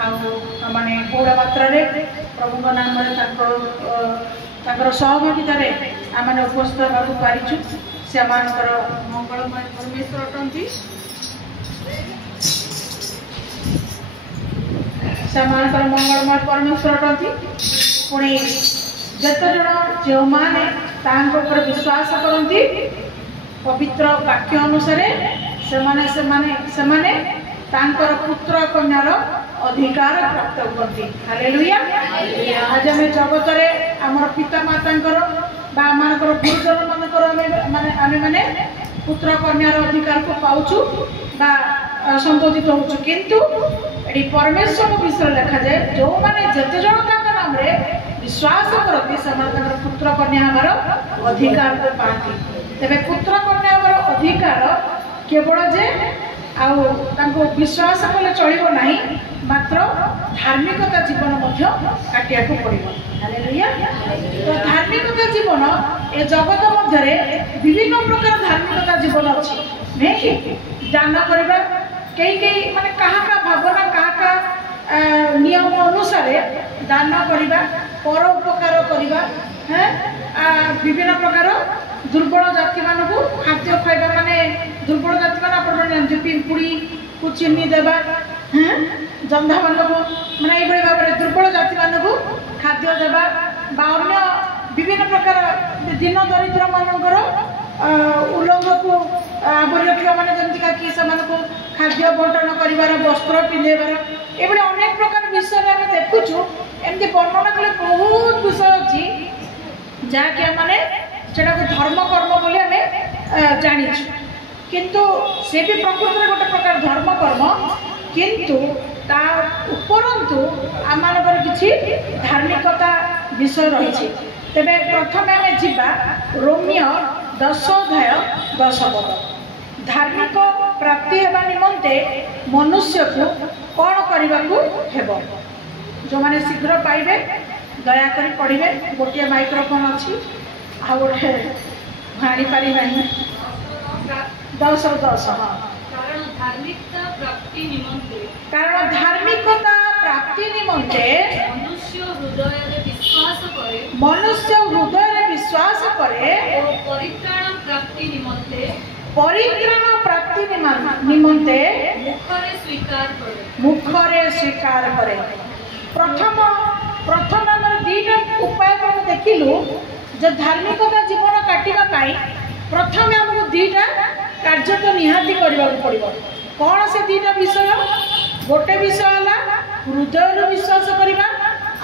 माने पूरा मात्रा रे प्रभु नाम सहभागितार आम उपस्थित होगा पारिचु से मंगलमय परमेश्वर अटंती से मंगलमय परमेश्वर अटंती पुणी जत जन जो माने विश्वास करती पवित्र वाक्य अनुसार से पुत्र कन्यार अधिकार प्राप्त करती। हालेलुया। आज आम जगत में आमर पिता माता गुरुजन माने पुत्र कन्यार अधिकार को पाऊचु बा संबोधित होचु किंतु एडी परमेश्वर विषय लिखा जाए जो माने जते जन नाम रे विश्वास करती से पुत्र कन्या हमार अधिकार को पाती। तेरे पुत्र कन्या हमार अधिकार केवल जे आउ विश्वास कले चलिबो नहीं मात्र धार्मिकता जीवन काटिया को पड़ो। हालेलुया। तो धार्मिकता जीवन ए जगत मध्य विभिन्न प्रकार धार्मिकता जीवन अच्छी नहीं कि दान करवा कई माने कहा भावना कहा नियम अनुसार दान करवा परोपकार करवा विभिन्न प्रकार दुर्बल जाति मान को खाद्य खाइबा माने दुर्बल जाति मान आप पिंपुड़ी को चिन्नी देवा जंधा मान को माने ये भाव में दुर्बल जाति मान को खाद्य देवा अन्य विभिन्न प्रकार दिन दरिद्र मानकर उल्लंघ को आवरी रखा मैंने जमीका कि खाद्य बंटन कर वस्त्र पिंधेबार ये अनेक प्रकार विषय आम देखुचु एमती वर्णना कले बहुत विषय अच्छी जहाँकि आम धर्म कर्म बोली आम जाचु किंतु से भी प्रकृत में गोटे प्रकार धर्म कर्म किंतु ता उपरंतु आम किसी धार्मिकता विषय रही। तेरे प्रथम आम जा रोमियो 10 अध्याय 10 पद धार्मिक प्राप्ति हेबा निमंते मनुष्य को कौन करने हेब जो माने शीघ्र पाइबे दयाकोरी पढ़े गोटे माइक्रोफोन अच्छी आ गोटे भाणी पारि नहीं 10 हाँ कारण धार्मिकता प्राप्ति निमंते मनुष्य हृदय विश्वास करे परित्राण प्राप्ति निमंते मुखरे स्वीकार करे। प्रथम आम दीटा उपाय को देखिलु जो धार्मिकता जीवन काटा प्रथम आमको दीटा कार्य तो निहाती करने पड़ो। कौन से दीटा विषय गोटे विषय है हृदय विश्वास करवा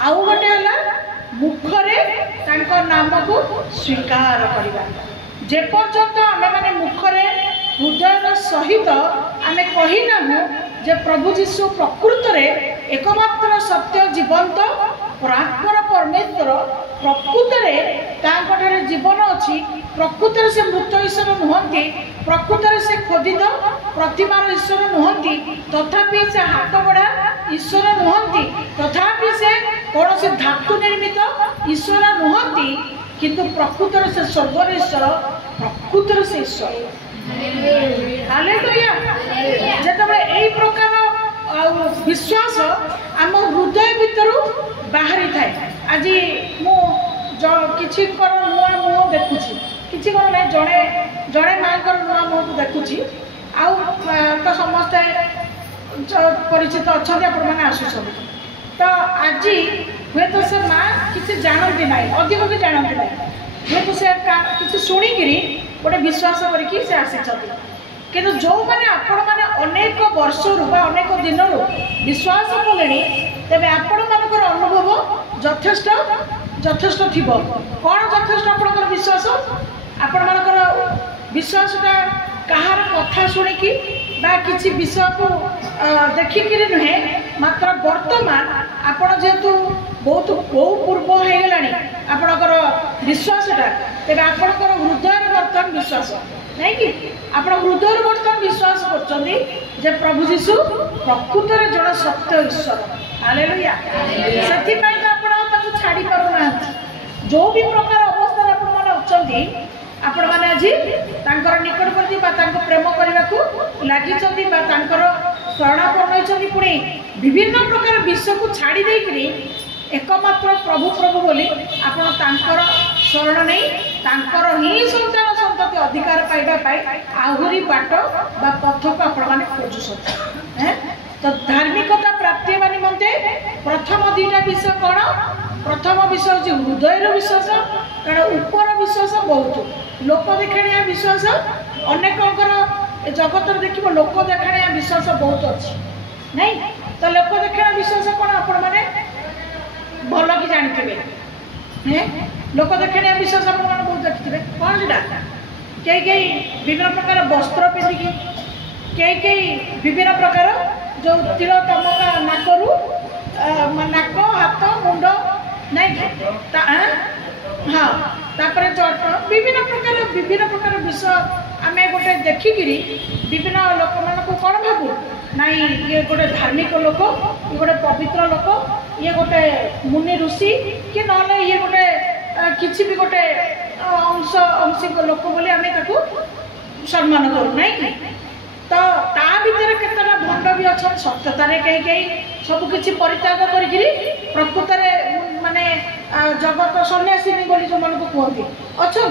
आउ गोटे है मुखरे नाम को स्वीकार करवा। जेपर्यंत आम मैंने मुखरे हृदय सहित आम कहीना जे प्रभु जीशु प्रकृत में एकमात्र सत्य जीवंत परात्पर परमेश्वर प्रकृत में जीवन अच्छी प्रकृत से मृत ईश्वर नुहति प्रकृत से खोदित प्रतिमार ईश्वर नुहति तथापि से हाथ बढ़ा ईश्वर नुहति तथापि से कौन से धातु निर्मित ईश्वर नुहति किंतु प्रकृत से स्वर्गर ईश्वर प्रकृत से ईश्वर। हालेलुया। जेतबे एई प्रकार विश्वास आम हृदय भीतर बाहरी थाए। आज मु किछि कर नुआ मुह देखुछि किछि कर ना जड़े जड़े माँ को नुआ मुह को देखुछि आउ तो समस्ते परिचित अच्छा आपण आसुच्च तो आज हे तो से माँ किसी जानती ना अधिक भी जानती ना हे तो से किसी शुणिकी गोटे विश्वास करके आसी कि जो मैंने आपण मैंने अनेक वर्ष अनेक दिन विश्वास कले तेरे आपण मानकर अनुभव यथेष्ट यथेष्ट थी कौन यथेष्ट आप विश्वास आपण मानकर विश्वासटा कहार कथा शुणिकी किसी विषय को देखिक नुहे मात्र वर्तमान आपण जेहेतु बहुत बहु पूर्व हो गला आपणकर विश्वासटा तेरे आपणकर हृदय बर्तमान विश्वास नहीं कि आप हृदय बर्तमान विश्वास कर प्रभु जीशु प्रकृत में जड़े सत्य ईश्वर। हालेलुया। से छाड़ी पारना जो भी प्रकार अवस्था अच्छा आपण मैंने आज निकटवर्ती प्रेम करने को लगी शरणापन्न होती पुणी विभिन्न प्रकार विश्व को छाड़ी देकरी एकमात्र प्रभु प्रभु बोली आपण तांकर शरण नहीं तांकर ही संतान संतति अधिकार पाइबा आहुरी बाट बा पथ को आपण माने खोजुछन तो धार्मिकता प्राप्ति निमंते प्रथम दुईटा विषय कौन प्रथम विषय हूँ हृदय विश्वास कारण ऊपर विश्वास बहुत लोक देखाणिया विश्वास अनेकंकर जगत देख लोक देखाणिया विश्वास बहुत अच्छी नहीं तो लोक देखाणिया विश्वास कौन आपण मैंने भल कि जानते लोक देखाणिया विश्वास आप बहुत देखिए कौन सीटा कई विभिन्न प्रकार वस्त्र पिंधिकी कई विभिन्न प्रकार जो तिल टमका नाकरू नाक हाथ मुंड नहीं हाँ तापर चट विभिन्न प्रकार विषय आम गोटे देखिकी विभिन्न लोक मान कौन भावु नाई ये गोटे धार्मिक लोक ये गोटे पवित्र लोक ये गोटे मुनि ऋषि कि ना ये गोटे किसी भी गोटे अंशी लोक बोली आम सम्मान करूँ ना तो ता भीतर केतटा भंड भी अच्छा सत्यतार कई सब किसी परित्याग करी प्रकृत माने जगत सन्यासिनी बोली जो मन को कहते अच्छा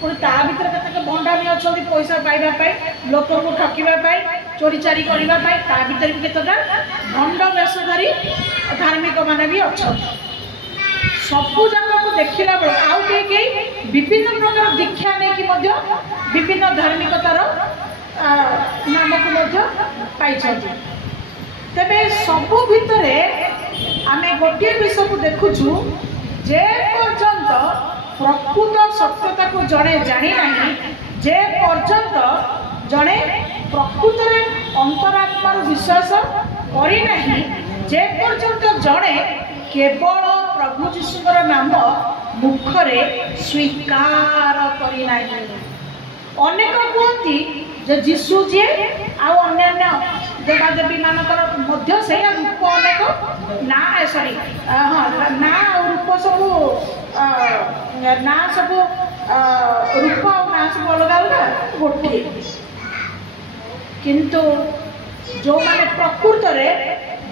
पुणी ता भीतर केतटा भंडा भी अच्छा पैसा पाइबापी लोक को ठकवाई चोरी चारी करने ता भीतर भी केतटा भंड वेशधारी धार्मिक मान भी अच्छा सबू जाक को देखला बेल आउ कई विभिन्न प्रकार दीक्षा नहीं विभिन्न धार्मिकतार नाम को पाई तेरे सबू भितर आम गोटे विषय को देखुचु जे पर्यंत प्रकृत सत्यता को जड़े जानी ना जे पर्यंत जड़े प्रकृत अंतरात्मार विश्वास करना जे पर्यंत जड़े केवल प्रभु जीशुर नाम मुखरे स्वीकार करना अनेक कहती जे जीशु जी अन्य देवादेवी मानकर से रूप अनेक ना सॉरी हाँ ना रूप सब ना सब रूप ना सब अलग अलग गोटे किंतु जो माने प्रकृत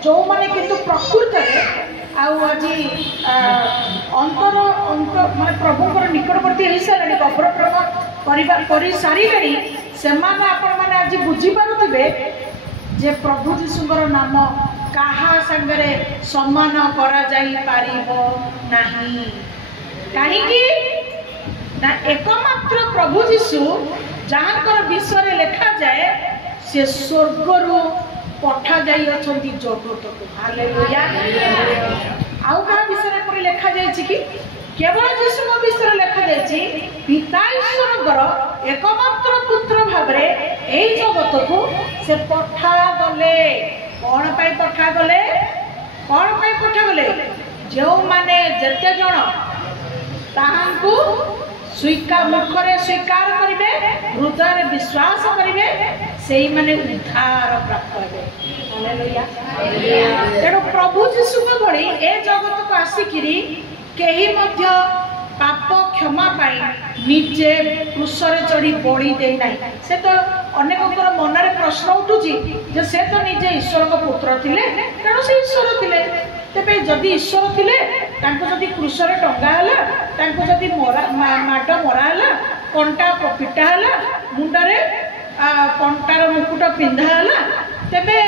जो माने किंतु प्रकृत आज अंतर माने प्रभुकर निकटवर्ती हो सारे गभर प्रेम कर सारे से आज बुझीपे जे प्रभु जीशुर नाम कहा संगरे सम्मान करा जाई पारिबो नाही कहीं ना एकमात्र प्रभु जीशु जहाँकर विषय लिखा जाए से स्वर्गरु पठा जाई अछंती जगत को हालेलुया आउ कहा विषय पर लिखा जाय कि केवल जीशु विषय लिखा जाय पिता ईश्वरकर एकमात्र पुत्र भाव ए जगत को से पठा गले कौन पाई पठा गले जो माने जेते जण ताहांकु स्वीकार मुखरे स्वीकार करिवे हृदय विश्वास करिवे सेही माने उद्धार प्राप्त हेबे हालेलुया तेणु प्रभु जीशु भली ए जगत को आसिकिरी केही मध्य पाप क्षमा पाई निजे क्रूसरे चढ़ी बड़ी दे ना से तो अनेक मनरे प्रश्न उठुची जे से तो निजे ईश्वर को पुत्र थिले तेणु से ईश्वर थिले तेबे जदि ईश्वर थिले तांको जदि क्रूसरे टंगा हला तांको जदि माड मरा हला कंटा पिटा हला मुंडरे कंटार मुकुट पिंधा हला तेबे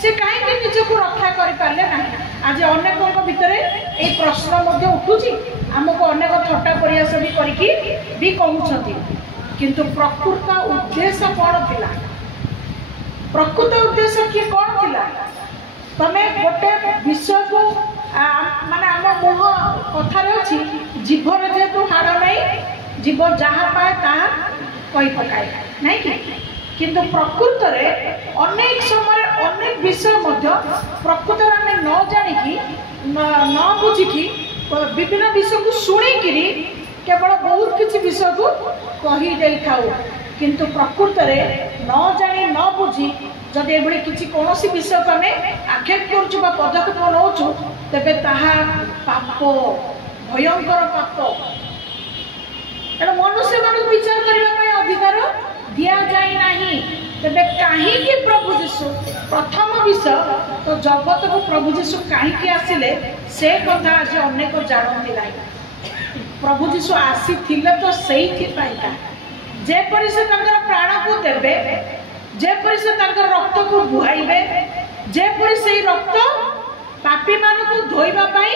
से कहीं निजको रक्षा कर पारे ना आज अनेक भितर ये प्रश्न उठुची आमको अनेक थट्टा प्रयास भी करके भी कहते किंतु प्रकृत उद्देश्य कौन थिला प्रकृत उद्देश्य किए कौन थिला तमें गोटे विषय को माने आम मुह कथार अच्छी जीवर जेहेतु हाड़ नहीं जीव जहाँ पाए ताहा कही पकाए नहीं कि किंतु प्रकृत अनेक समय अनेक विषय प्रकृत आम न जानिकी न बुझिकी विभिन्न विषय को शुणिकी केवल बहुत किसी विषय को कही था किंतु प्रकृत न जानी न बुझी जदि ये किसी कौन विषय को आम आक्षेप करुचु पदक्षेप नौचु तेबे ताहा पाप भयंकर पाप ତେଣୁ ମନୁଷ୍ୟମାନଙ୍କୁ ବିଚାର କରିବା ପାଇଁ ଅଧିକାର ଦିଆଯାଇ ନାହିଁ। ତେବେ କାହିଁକି ପ୍ରଭୁ ଯୀଶୁ ପ୍ରଥମ ବିଷୟ ତ ଜଗତକୁ ପ୍ରଭୁ ଯୀଶୁ କାହିଁକି ଆସିଲେ ସେ କଥା ଆଜି ଅନେକ ଜାଣନ୍ତି ନାହିଁ। ପ୍ରଭୁ ଯୀଶୁ ଆସିଥିଲେ ତ ସେଇଥିପାଇଁକା ଯେପରି ସେ ତାଙ୍କର ପ୍ରାଣକୁ ଦେବେ, ଯେପରି ସେ ତାଙ୍କର ରକ୍ତକୁ ବୁହାଇବେ, ଯେପରି ସେଇ ରକ୍ତ ପାପୀମାନଙ୍କୁ ଧୋଇବା ପାଇଁ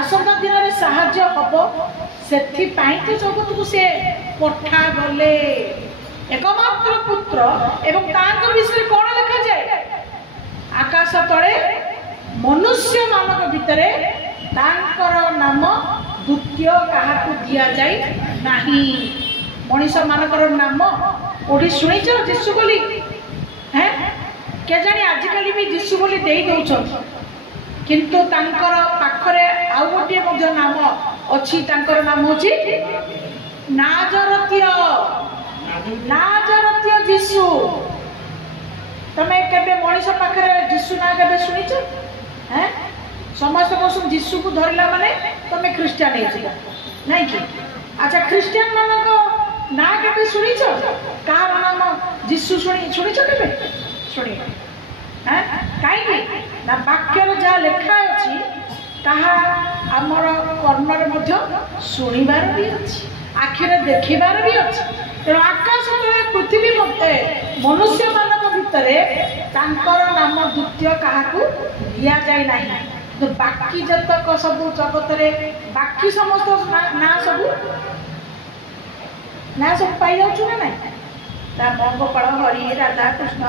ଆସନ୍ତା ଦିନରେ ସାହାଯ୍ୟ ହବ, ସେଥିପାଇଁ ତ ଜଗତକୁ ସେ ପଠାଗଲେ। एकमात्र पुत्र एवं तांको विषय कौन लिखा जाए आकाश तले मनुष्य मानक भितरे तांकर नाम द्वितीय काहाकू दिया जाए नाही। मनुष्य मानकर नाम ओडी सुनिछ जीशु बोली हैं के जानी आजिकली भी जीशु बोली देई दउछन, किंतु तांकर पाखरे आउ गोटे मध्य नाम अछि। तांकर नाम अछि नाजरतीय नाजरतीय जीशु। तमे केबे मनीष पाखरे जीशु ना केबे सुनिछ हैं? समस्त को जीशु को धरला माने तमे क्रिश्चियन हे छिला नहीं कि? अच्छा क्रिश्चियन मानक ना केबे सुनिछ? कार नाम जीशु सुनिछ केबे? सुनि हैं काई कि ना वाक्य रे जा लिखा अछि ताहा हमर कर्णर मध्य सुनिबार भी अछि, आखिरे देखिबार भी अछि। तेणु आकाश तले पृथ्वी मध्य मनुष्य मानक भितरे तांकर नाम द्वितीय काहाकू दिया जाए नाही। तो बाकी जतक सब जगत रे बाकी समस्त ना सब पाई जाउछु ना नहीं? ता मंगोपाल हरि राधा कृष्ण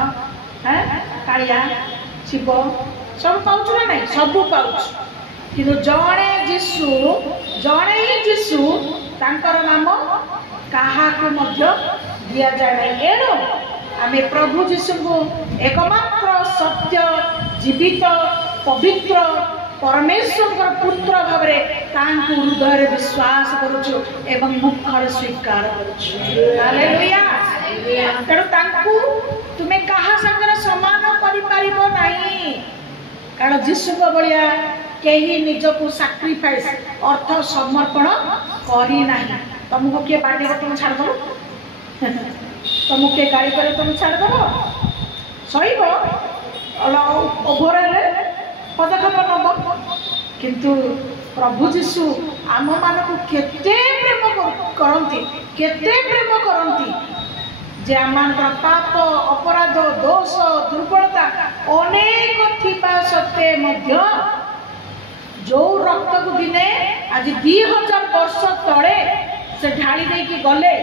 हैं कालिया शिव सब पाउछु ना नहीं? सब पाउछु, किंतु जणे ही जीशु तांकर नाम काहाकू मध्य दिया जाए नहीं। एणु आमे प्रभु जीशु को एकमात्र सत्य जीवित पवित्र परमेश्वर पुत्र भाव तांकु हृदय विश्वास करुछु एवं मुखर स्वीकार करुछु। हालेलुया। तेणु तांकु तुमे काहा संगे समान करि परिबो नहीं, कारण जीशु को बलिया केही निजको सैक्रिफाइस अर्थ समर्पण करी नहीं। तुमको किए बाटे को तुम छाड़ दो, तुमको किए गाड़ी करे तुम छाड़ दो सही ओभर पदक्षेप नब। किंतु प्रभु जीशु आम मान को केते प्रेम करती, केते प्रेम करती जे आम पाप अपराध दोष दुर्बलता अनेक थिबा सत्वे मध्य जो रक्त को दिने आज 2000 वर्ष तले से ढाली देकी गले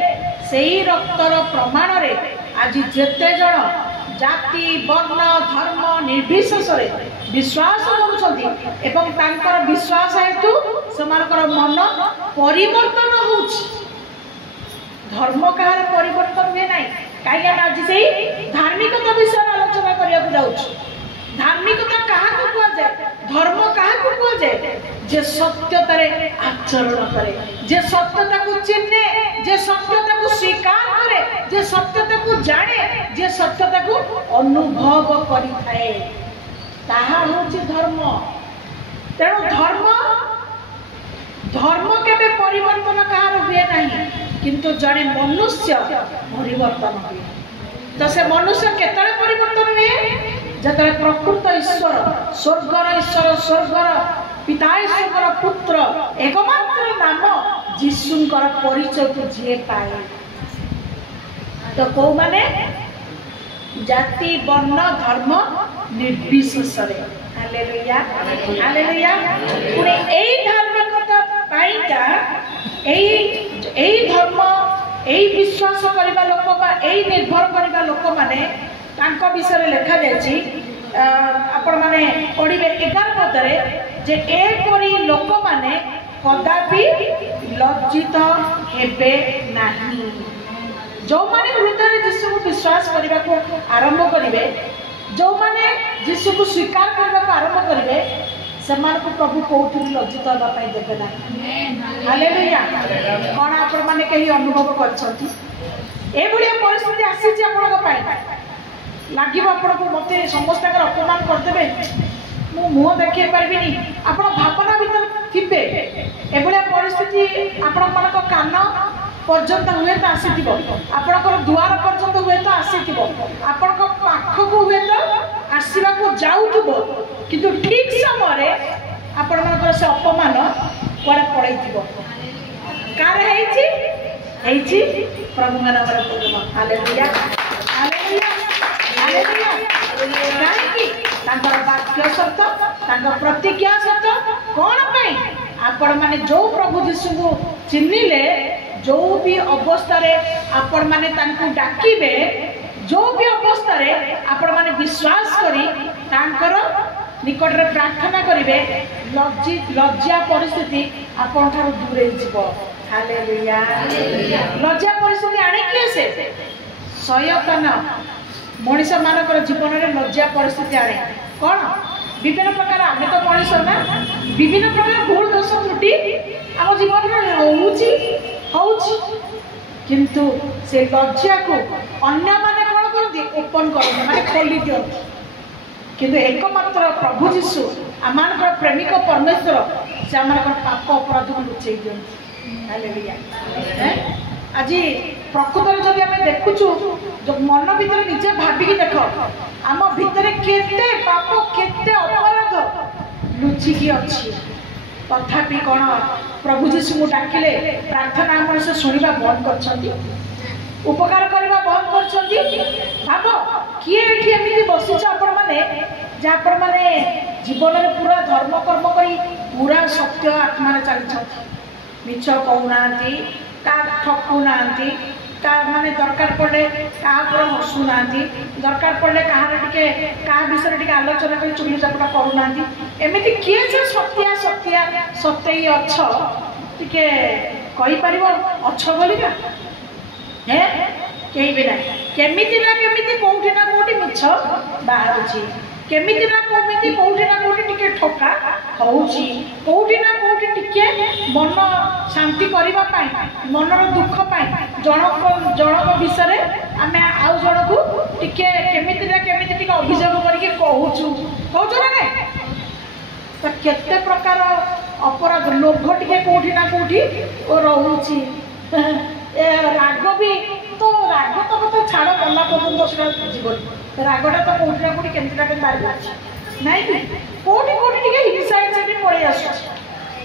से रक्तर प्रमाण रे आज जेते जन जाति वर्ण धर्म निर्विशेष विश्वास करुछंती एवं तांकर विश्वास हेतु समानकर मन परिवर्तन होउछि। धर्म कहार परिवर्तन हुए नहीं, कहीं आज से धार्मिकता विषय आलोचना करने को जाउछि। धार्मिकता कहा को कुआ जाए, धर्म कहा को कुआ जाए? जे सत्यता रे आचरण करे, जे सत्यता को चिन्हे, जे सत्यता को स्वीकार करे, जे सत्यता को जाने, जे सत्यता को अनुभव करि थाए, ताहा होछि धर्म। तेणु धर्म केबे परिवर्तन कहार हुए नहीं, किंतु जड़े मनुष्य परिवर्तन हुए। तो से मनुष्य केतले परिवर्तन हुए? जतले प्रकृत ईश्वर स्वर्गर पिता ईश्वर पुत्र एकमात्र नाम जीशुंकर परिचय को जे पाए। तो कौ माने जाति वर्ण धर्म निर्विशेष। Hallelujah hallelujah. पुणे एई धार्मिकता पाइका एई धर्म एई विश्वास करबा लोक बा एई निर्भर करबा लोक माने तांको विषय लिखा जायछि। आपण माने पढ़िबे 11 पदरे जे एपरि लोक माने कदापि लज्जित हेबे नाही। जो माने हृदय यीशु को विश्वास करबा को आरंभ करिवे, जो माने यीशु को स्वीकार करबा को आरंभ करिवे, समान को प्रभु कोठी लज्जित होबा पई देबे ना। हालेलुया। कोन आपण माने कही अनुभव करछथि ए भलिया परिस्थिति आसी जे आपण को पाई लागिब आपण को मते समस्त का अपमान कर देबे, मु मुह देखि परबिनी, आपण भावना भीतर थिबे ए भलिया परिस्थिति आपण मान को कान पर्यंत हुए तो आसीथिबो आपणकर द्वार पर्यंत हुए तो आसीथिबो आपणक पाखकु हुए तो आसीबा को जाउथिबो किंतु ठीक समय रे आपण मनकर से अपमान कोडे पड़ैथिबो कार हेछि प्रभु का नाम रे हालेलुया हालेलुया हालेलुया काहे तांकर वाक्य सत्य तांकर प्रतिज्ञा सत्य कोन पई आपण माने जो प्रभु यीशु को चिन्हिले जो भी अवस्था रे आपण माने तांको डाकिबे जो भी अवस्था रे आपण माने विश्वास करी तांकर निकट रे प्रार्थना करिवे लज्जा परिस्थिति आपण थारु दूरे जीवो हालेलुया लज्जा परिस्थिति आने के से सयतन मनुष्य मानकर जीवन रे लज्जा परिस्थिति आने कौन विभिन्न प्रकार आम तो मनुष्य ना विभिन्न प्रकार भूल दोष त्रुटि आम जीवन में होउछि किंतु से लज्जा को अन्य माने कौन करती ओपन करते माने खोली दियंती किंतु एकमात्र प्रभु जीशु आम प्रेमिक परमेश्वर से आम पाप अपराध को लुचई दियंती हालेलुया आज प्रकृत जब आम देखुचु जो मन भीतर निजे भाविकी देख आम भितर केते पाप केते अपराध लुचिकी अच्छी तथापि कौन प्रभु जीशु को डाकिले प्रार्थना आम से शुणा बंद कर उपकार करने बंद कर भाव किए ये एमती बसीच आपण मैंने जहाँ मैंने जीवन में पूरा धर्म कर्म कर पूरा सत्य आत्मा चली मिछ कहूना का ठकुना का माने दरकार पड़े क्या हसुना दरकार पड़े क्या विषय टे आलोचना कर चुगली चपटा करूना एमती किए जे सत्या सत्या सत्य अच्छ टे कहीपर अच्छ बोलिका है कहीं भी ना केमिति कौटी ना कौटी मिछ बाहर केमिति ना कौटी ना कौटी टिके ठका होउची कौटी ना कौटी टिके मन शांति करबा पाई मनर दुख पाई जनक विषय आमे आउ जनकु टिके केमिति ना केमिति टिके अभियोग करके कहूचु ना नै तो केते प्रकार अपराध लोभ टिके कौटी ना कौटी ओ रहूची राग भी तो राग तो छाड़ गला पर्यटन जीवन रागटा तो कौटी ना कौटी केमती के बाहर नाई कि कौटी कौटी टिके हिंसा भी पड़े आस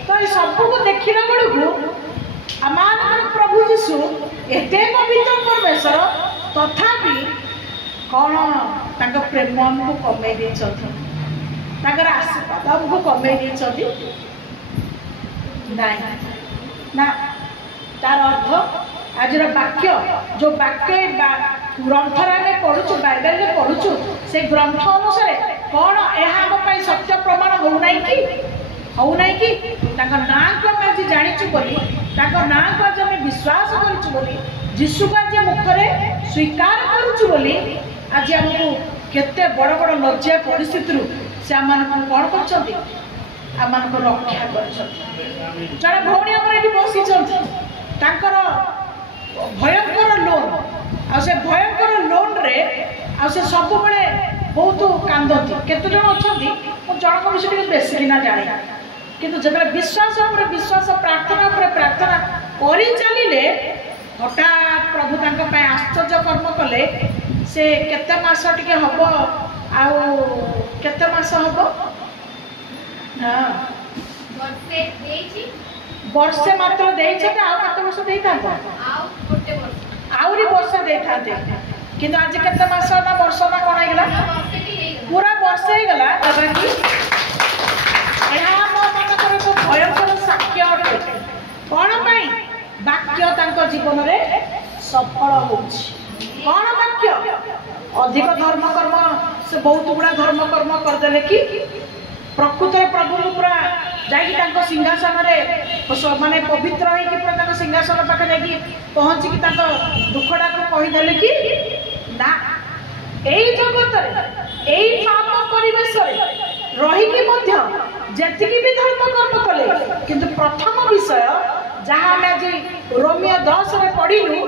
तो ये सबको देखला बेलू आम प्रभु जीशु एते पवित्र परमेश्वर तथापि कौन तांका प्रेम आमको कमे देकर आशीर्वाद आमको कमे ना तार अर्थ आज वाक्य जो वाक्य ग्रंथ पढ़ुचु बाइबल में पढ़ुचु से ग्रंथ अनुसार कौन यह आम सत्य प्रमाण होना कि ना को आज जाचु बोली ना को आज आम विश्वास करूँ जीशु को आज मुखरे स्वीकार करूँ बोली आज आमको केते बड़ बड़ लज्जा परिस्थिति से आम कौन कर आम रक्षा कर जड़े भौणी आम ये बसी भयंकर लोन आ भयंकर लोन रे आ सब बड़े बहुत कांदती केते जन अच्छा जनक विषय बेसी किना जाने किंतु जब विश्वास विश्वास प्रार्थना प्रार्थना कर चलिए हठात प्रभु तांका आश्चर्य कर्म कले से केते मास टिके हम केते मास हम हाँ वर्षे मात्र देते वर्ष देता आहरी वर्ष देते किंतु आज केते मास ना वर्ष ना कौन होगा पूरा वर्ष होगला भयंकर साक्ष्य अटे कौन पाई वाक्य जीवन में सफल कौन वाक्य अधिक धर्म कर्म से बहुत गुड़ा धर्म कर्म करदे कि प्रकृत प्रभु पूरा जा सिंहासन माने पवित्र हो सिंहासन पाखे जा पहुँचिकी दुखटा को कहीदे कि ना यही जगत यही पाप परिवेश रही जी भी धर्म कर्म कले किंतु प्रथम विषय जहाँ आम आज रोमियो 10 पढ़लु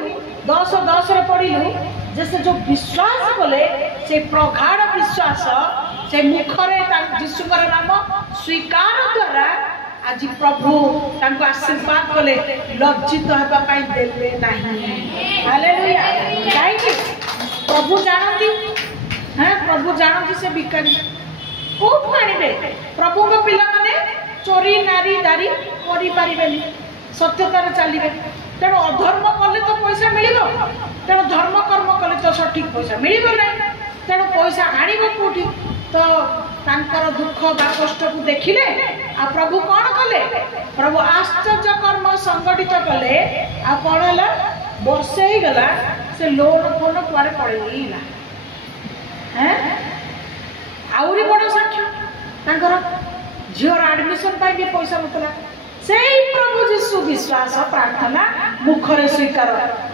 10:10 पढ़लु जे से जो विश्वास कले से प्रगाढ़ विश्वास से मुखरे जीशुकर नाम स्वीकार द्वारा आज प्रभु तांको आशीर्वाद कले लज्जित हेबा पाई देले नाही। हालेलुया। काहे प्रभु जानती, हाँ प्रभु जानती से भिखारी कोठु आनिबे। प्रभु को पिला माने चोरी नारी दारी करि पारिबेनी, सत्यतार चलिबे। तेणु अधर्म कले तो पैसा मिलिबो, तेणु धर्म कर्म कले तो सठिक पैसा मिलिबो नै। तेणु पैसा आनिबो कोठी? तो तांकर दुख बा कष्ट को देखिले आ प्रभु कौन कले? प्रभु आश्चर्य कर्म संगठित कले। आ कौन हला? वर्षे ही गला से लोन फोन कुआरे पड़ेला। हैं आउरी बड़ साक्ष्य तांकर झियर एडमिशन पाई भी पैसा नतला। से प्रभु जीशु विश्वास प्रार्थना मुखरे स्वीकार।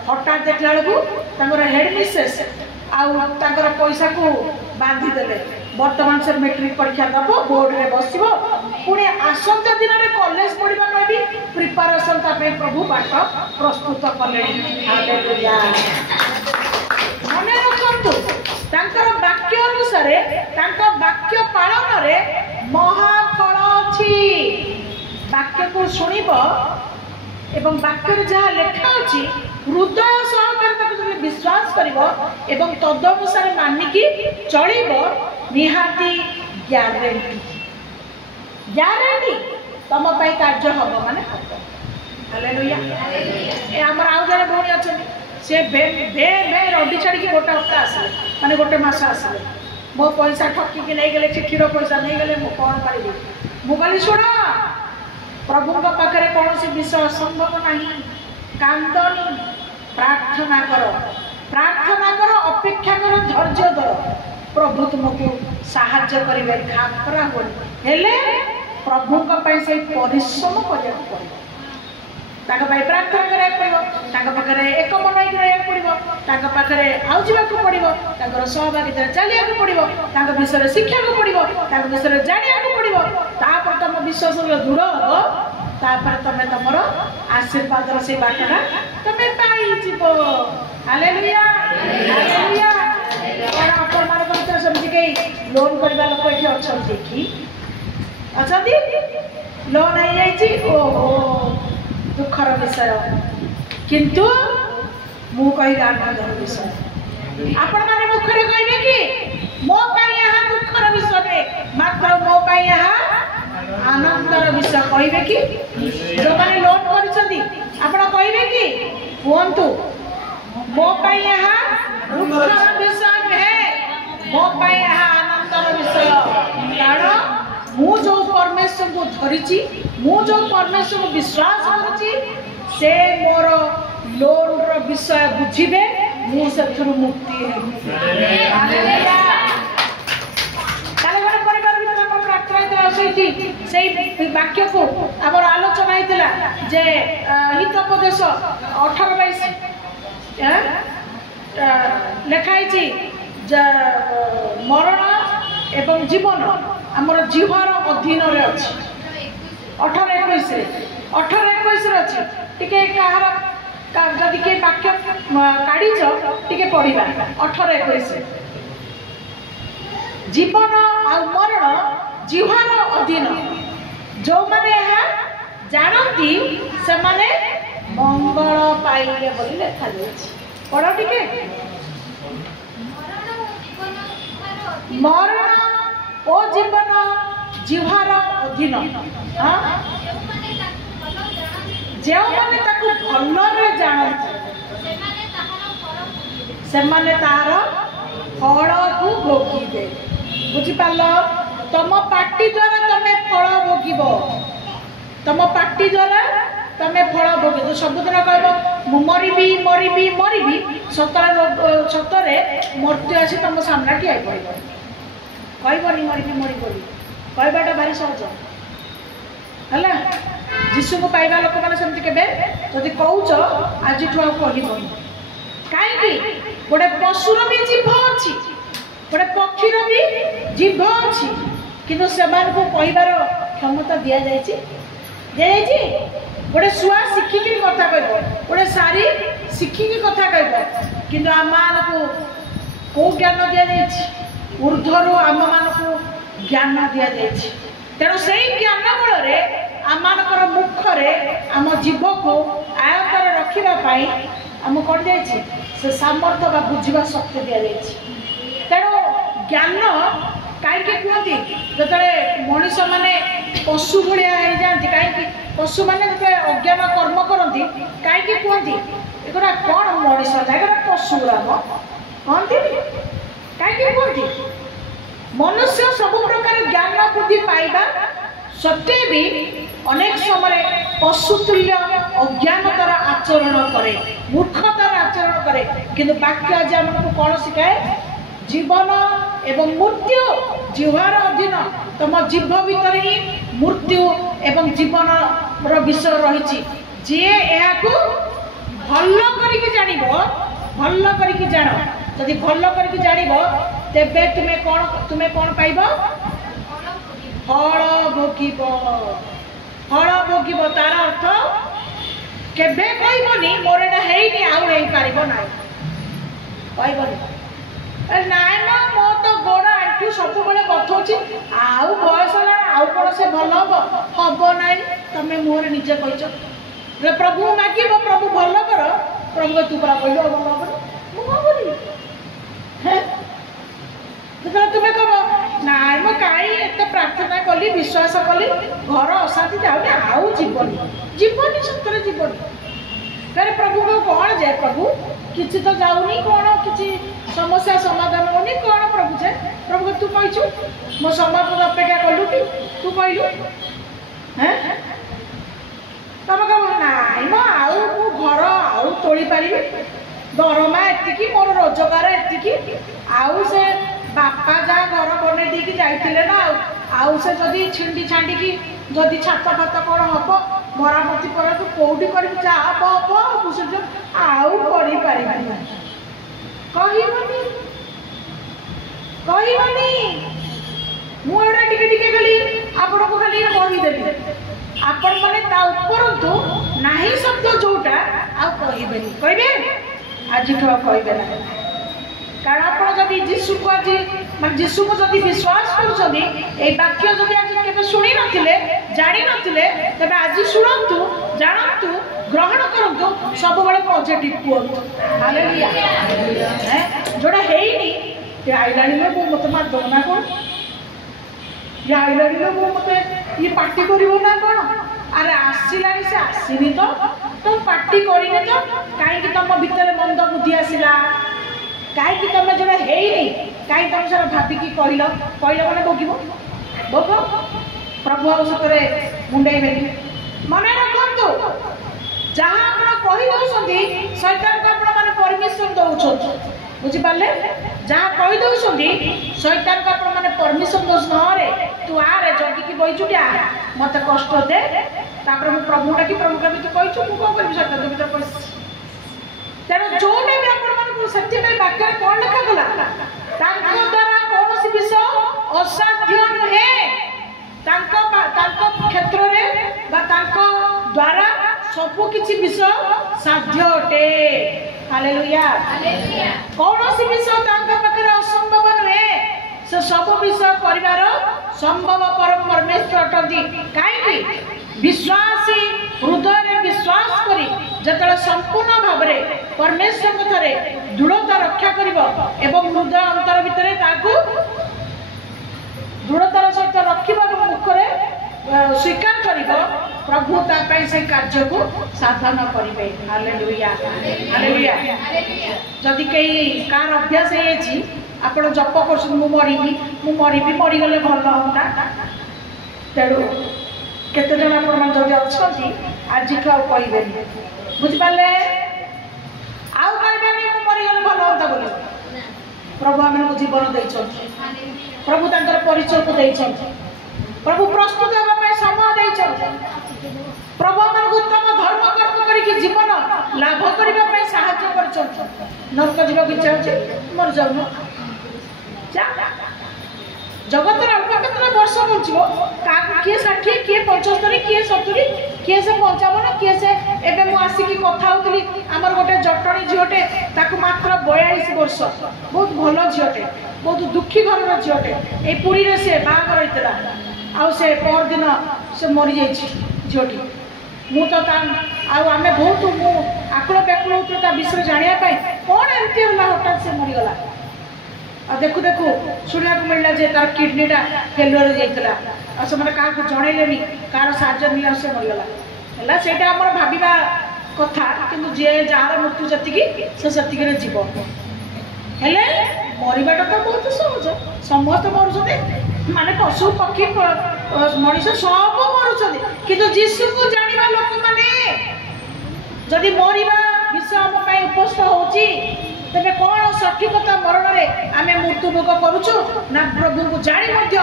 हठात देखला बेलू तांकर हेड मिसेस आउ तांकर पैसा को बांधी देले। वर्तमान से मैट्रिक परीक्षा दब, बोर्ड रे बसिबो, पुणे आसंता दिन रे कॉलेज पढ़िबा ପାଇଁ भी प्रिपरेशन ता पे प्रभु बाट प्रस्तुत कले। हालेलुया। मने रखंतु तांकर वाक्य अनुसार तांकर वाक्य पालन रे महाफल अछि। वाक्य को सुनिबो एवं वाक्य रे जहा लेखा अछि हृदय सहकारे ताको विश्वास करिबो एवं तद अनुसार मानिकी चलिबो, निहाती ग्यारेंटी ग्यारेंटी तम पाई कार्य हबो माने हबो। हालेलुया। ए हमर आउ जने भौणी अछन से बे बे बे रडी छाडी के गोटा हप्ता आसले माने गोटे मास आसले। मो पैसा ठकी के नै गेले, चिठीर पैसा नै गेले, मो कोन पारिबे? मो कहली सुन प्रभु को पाखरे कोनोसी विषय असंभव नाही। कांदनी, प्रार्थना करो, प्रार्थना करो, अपेक्षा करो, धैर्य धरो, प्रभु तुमको साहाय्य करिवे। घाबरा होनी हेले प्रभु का पई से परिश्रम करिया पड़िबो। ताका पई प्रार्थना करिया पड़िबो, ताका पाखरे एक मन होई रहया पड़िबो, ताका पाखरे आउ जीवा को पड़िबो, ताकर सहभागिता चलिया को पड़िबो, ताका विषय शिक्षा को पड़िबो, ताका विषय जानिया को पड़िबो। तापर तम विश्वास दृढ़ हो, तापर तमे तमर आशीर्वाद से बाटना तमे पाई जीवो। हालेलुया। हालेलुया। और अपन मार को समझ गई लोन करबा लोक एठी अछंती कि अछंती लोन आइ जाई छी। ओहो दुखर विषय, किंतु मु कहि आनंदर विषय। आपण माने मुखरे कहबे कि मो पाई यहाँ दुखर विषय ने, मात्र मो पाई यहाँ आनंदर विषय कहबे कि? जो माने लोन करछंती आपण कहबे कि कोंतु मो पाई यहाँ दुखर विषय है, मो पाई यहाँ आनंदर विषय। कारण मु जो परमेश्वर को धरिची, मु जो परमेश्वर को विश्वास करूची, से मोर लोन रो विषय बुझिबे, मु सेथुरु मुक्ति हेबी। हालेलुया। काले बड़ परिवार भीतर हम प्रार्थना हेतला सेठी सेई वाक्य को हमर आलोचना हेतला जे हितोपदेश 18:22 लेखाई छी मरण एवं जीवन आमर जीवार अधीन रे अछि। 18:21 रे 18:21 रे अछि। टिके कहार जदि के वाक्य काढी छ टिके पढिबा। 18:21 रे जीवन आ मरण जीवार अधीन, जो माने यह जानती से माने मंगल पाइले बोली लेखा जायछि। पढ टिके मरण ओ जीवन जीवार अधीन। हाँ जो माने ताकू भलरे जानती से माने तार फल को भोगिबे। बुझी पालो? तम पार्टी द्वारा तमे फल भोगिबो, तम पार्टी द्वारा तमे फल भोगिबो। सबुदिन कहबो मरिबी मरिबी मरिबी, सतरे मृत्यु आसी तुम सामना ठिया पड़ो। कहबनी मरिबी मरिबी, कहबाटा भारी सहज है। जीशु को पाइबा लोक मैंने सेमती केबे जदि कहूच आज कहबनी कहीं गोटे पशुर भी जीभ अच्छी, गोटे पक्षीर भी जीभ अच्छी, किंतु से कहबार क्षमता दि जाए। गोटे शुआ शिखिकी कथा कह, गोटे सारी शिखिकी कथा कह, कि आम को कौ ज्ञान दि जाए? ऊर्ध्वर आम मान ज्ञान दि जाए। तेणु से ज्ञान बल आम जीभ को आयत्तर रखा आम कौन जाइए से सामर्थ्य बा बुझा शक्ति दि जाए। तेणु ज्ञान कहीं कहते जो मनीष मैंने पशु भाया हो जाती कहीं पशु मैंने जो अज्ञान कर्म करती कहीं कहते एगुड़ा कौन मनीष एगुड़ा पशु गुराम कहती कहीं कहती मनुष्य सब प्रकार ज्ञान बुद्धि पाइबा सत्वे भी अनेक समय पशुतुल्य अज्ञानतार आचरण करे मूर्खतार आचरण करे किंतु वाक्य आज आमको कौन शिखाए जीवन एवं मृत्यु जिह्वार अधीन तुम जीभ भीतर ही मृत्यु एवं जीवन विषय रही जी भल कर भल कर जान जदि भल कर जान तेबे तुम्हें कौन पाइब फल भोगिब तार अर्थ केबे कहबनी मोर एटा हेइनी आउ हेइ पारिबो ना कहबनी नाइ ना मो तो गोड़ आंटी सब बेले बथौची आउ बयस आउ कौन से भल हम ना तुम मुहर निजे कह प्रभु मागिब प्रभु भल कर प्रभु तू पूरा कहलु भल कर मुझे तुम्हें कह नाइ मो कहीं एत प्रार्थना कली विश्वास कली घर अशांति जाऊनी आउ जीवनी सतरे जीवनी कहे प्रभु को कौन जाए प्रभु किसी तो जाऊनी कौन किसी समस्या समाधान होनी कौन प्रभु जाए प्रभु तू कहचु मो समय अपेक्षा कलु कि तू कहलु हैं तुम कह नाइ मो आउ घर आउ तोली पारि दरमा एति मोर रोजगार एति आउ से बापा जहाँ घर बन देकी जाइए ना आउ से जदि छिंडी छांडी की जदि छात फात कौन हम मरामती पर तू कौटी कर आउ पढ़ी पारि कहबनी मुझे टिके टिके खाली आपण को खाली कहीदेवी आपण मैंने उपरंतु नाही शब्द जोटा आउ कहे आज कहे ना कारण आप जब जीशु को आज मान जीशु को जब विश्वास करवाक्य जब आज के शुणी नथिले जानी नथिले तबे आज शुणु जानतु ग्रहण करंतु सब बड़े पॉजिटिव कहतु हालेलुया जोड़ा हेनी ये आइलानी में वो मत मार दो ना कौन ये आइलानी में वो मत ये पार्टी करिवो ना कौन अरे आसिलानी से आसीनी तो तुम पार्टी करिने तो काहे तुम भीतर मंद बुद्धि आसिला कहीं तुम जो है कहीं तुम सर भाविकी कहल मैंने भोग भोग प्रभु आउे मुंडे मन रखु जहाँ आप कहीदे शैतान को आप परमिशन दौरान बुझिपारे जहाँ कहीदे शैतान को आप परमिशन दौन रे तू आरे जगिकी बहीचुटी आ मत कष्ट दे तापर मुझे प्रभु डाकी प्रभु का भी तू कहू मुझे कौन करी शैतान भीतर पड़ तेणु जो से वाक्य कौन लिखागला द्वारा कौन विषय असाध्य नुहे क्षेत्र द्वारा सबु किसी विषय साध्य अटे हालेलुया कौन विषय पाखे असंभव नुहे से सब विषय कर संभव परम परमेश्वर अटंती कहीं विश्वासी हृदय विश्वास करी जतले संपूर्ण भाव में परमेश्वर कथारे दृढ़ता रक्षा करिवो एवं हृदय अंतर भितर ताकू दृढ़तार सहित रखिबा मुखरे स्वीकार करिवो प्रभु तापाई से कार्य को साधन करिवे हालेलुया हालेलुया जदि कई कार अभ्यास है आपण जप कर मु मरिबी मरीगले भल होता तेणु केते जन आपण जदि अछंती आज कहे बुझिपारे आउ कहबेनी मु मरीगले भल होता बोली प्रभु आम जीवन दे प्रभु तांकर परिचय को दे प्रभु प्रस्तुत होगा समय दे प्रभु आम उत्तम धर्म कर्म करके जीवन लाभ करने साहाय्य कर नरक जीवा इच्छा अच्छे मर जाऊन जगत अल्प केत वर्ष बचो किए 60 किए 75 किए 70 किए से 55 किए से एबे मु आसिकी कथा होतली हमर गोटे जटणी झियोटे ताकू मात्र 42 वर्ष बहुत भल झियोटे बहुत दुखी घर झियोटे ए पुरी रे से बागर होइतला आ से पर दिन से मरी जाइछि झियोटी ମୁଁ ତ ଆମେ ବହୁତ ମୁଁ ଆକୁଳ ବ୍ୟାକୁଳ ହେଉଥିଲି ତା ବିଷୟରେ ଜାଣିବା ପାଇଁ କ'ଣ ଏମିତି ହେଲା ହଠାତ୍ ସେ ମରିଗଲା। ଆଉ ଦେଖୁ ଦେଖୁ ଶୁଣିବାକୁ ମିଳିଲା ଯେ ତାର କିଡନୀଟା ଫେଲୁଅର ହେଇଯାଇଥିଲା ଆଉ ସେମାନେ କାହାକୁ ଜଣେଇଲେନି, କାହାର ସାହାଯ୍ୟ ନେଇ ସେ ମରିଗଲା ହେଲା। ସେଇଟା ଆମର ଭାବିବା କଥା, କିନ୍ତୁ ଯିଏ ଯାହାର ମୃତ୍ୟୁ ଯେତିକି ସେ ସେତିକିରେ ଯିବ। ହେଲେ ମରିବାଟା ତ ବହୁତ ସହଜ, ସମସ୍ତେ ମରୁଛନ୍ତି, ମାନେ ପଶୁ ପକ୍ଷୀ ମଣିଷ ସବୁ ମରୁଛନ୍ତି, କିନ୍ତୁ ଯୀଶୁକୁ ଜାଣିବା ଲୋକମାନେ ଯଦି ମରିବା ବିଷୟ ଆମ ପାଇଁ ଉପସ୍ଥିତ ହଉଛି, ତେବେ କ'ଣ ସଠିକତା ମରଣରେ ଆମେ ମୃତ୍ୟୁଭୋଗ କରୁଛୁ ନା ପ୍ରଭୁଙ୍କୁ ଜାଣି ମଧ୍ୟ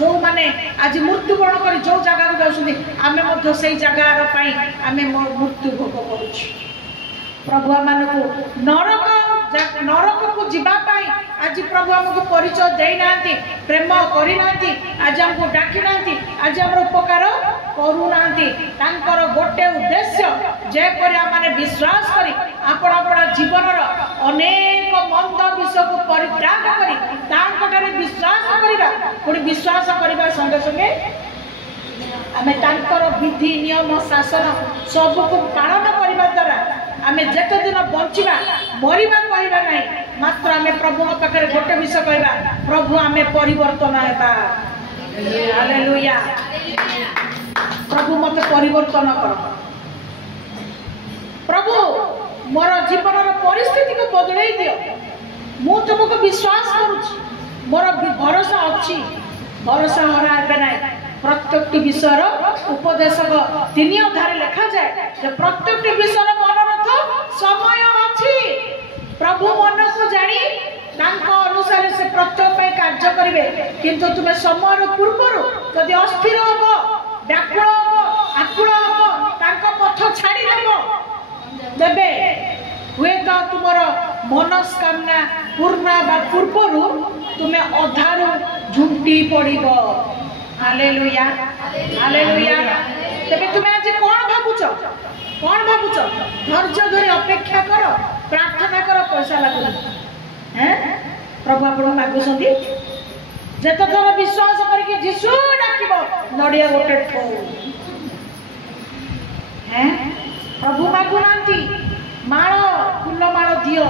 ଯେଉଁମାନେ ଆଜି ମୃତ୍ୟୁବରଣ କରି ଯେଉଁ ଜାଗାକୁ ଯାଉଛନ୍ତି ଆମେ ମଧ୍ୟ ସେଇ ଜାଗାର ପାଇଁ ଆମେ ମୃତ୍ୟୁଭୋଗ କରୁଛୁ। ପ୍ରଭୁ ଆମମାନଙ୍କୁ ନରକକୁ ଯିବା ପାଇଁ ଆଜି ପ୍ରଭୁ ଆମକୁ ପରିଚୟ ଦେଇନାହାନ୍ତି, ପ୍ରେମ କରିନାହାନ୍ତି, ଆଜି ଆମକୁ ଡାକି ନାହାନ୍ତି, ଆଜି ଆମର ଉପକାର କରୁନାହାନ୍ତି। ତାଙ୍କର ଗୋଟେ ଉଦ୍ଦେଶ୍ୟ ଯେପରି ଆମମାନେ ବିଶ୍ୱାସ କରି ଆପଣ ଆପଣ ଜୀବନର ଅନେକ ମନ୍ଦ ବିଷୟକୁ ପରିତ୍ୟାଗ କରି ତାଙ୍କଠାରେ ବିଶ୍ୱାସ କରିବା, ପୁଣି ବିଶ୍ୱାସ କରିବା ସଙ୍ଗେ ସଙ୍ଗେ ଆମେ ତାଙ୍କର ବିଧି ନିୟମ ଶାସନ ସବୁକୁ ପାଳନ କରିବା ଦ୍ୱାରା ଆମେ ଯେତେ ଦିନ ବଞ୍ଚିବା ମରିବା କହିବା ନାହିଁ, ମାତ୍ର ଆମେ ପ୍ରଭୁଙ୍କ ପାଖରେ ଗୋଟେ ବିଷୟ କହିବା, ପ୍ରଭୁ ଆମେ ପରିବର୍ତ୍ତନ ହେବା। ହାଲେଲୁୟା। ପ୍ରଭୁ ମତେ ପରିବର୍ତ୍ତନ କର, ପ୍ରଭୁ ମୋର ଜୀବନର ପରିସ୍ଥିତିକୁ ବଦଳେଇ ଦିଅ, ମୁଁ ତୁମକୁ ବିଶ୍ୱାସ କରୁଛି, ମୋର ଭରସା ଅଛି, ଭରସା ହରା ହେବେ ନାହିଁ। ପ୍ରତ୍ୟେକଟି ବିଷୟର ଉପଦେଶକ 3 ଅଧ୍ୟାୟରେ ଲେଖାଯାଏ ଯେ ପ୍ରତ୍ୟେକଟି ବିଷୟର ମନୋରଥ ସମୟ ଅଛି। ପ୍ରଭୁ ମନକୁ ଜାଣି ତାଙ୍କ ଅନୁସାରେ ସେ ପ୍ରତ୍ୟେକ ପାଇଁ କାର୍ଯ୍ୟ କରିବେ, କିନ୍ତୁ ତୁମେ ସମୟର ପୂର୍ବରୁ ଯଦି ଅସ୍ଥିର ହବ, ବ୍ୟାକୁଳ ହବ, ଆକୁଳ ହବ, ତାଙ୍କ ପଥ ଛାଡ଼ିଦେବ, ତେବେ ହୁଏତ ତୁମର ମନସ୍କାମନା ପୂର୍ଣ୍ଣ ହେବା ପୂର୍ବରୁ ତୁମେ ଅଧାରୁ ଝୁଣ୍ଟି ପଡ଼ିବ। Hallelujah, hallelujah. ତେବେ ତୁମେ ଆଜି କ'ଣ ଭାବୁଛ? କ'ଣ ଭାବୁଛ? ଧୈର୍ଯ୍ୟ ଧରି ଅପେକ୍ଷା କର, ପ୍ରାର୍ଥନା କର, ପଇସା ଲାଗୁନି। ପ୍ରଭୁ ଆପଣ ମାଗୁଛନ୍ତି, ଯେତେ ଥର ବିଶ୍ୱାସ କରିକି ଯୀଶୁ ଡାକିବ ନଡ଼ିଆ ଗୋଟେ ଠୋ। ପ୍ରଭୁ ମାଗୁନାହାନ୍ତି ମାଳ ଫୁଲ ମାଳ ଦିଅ,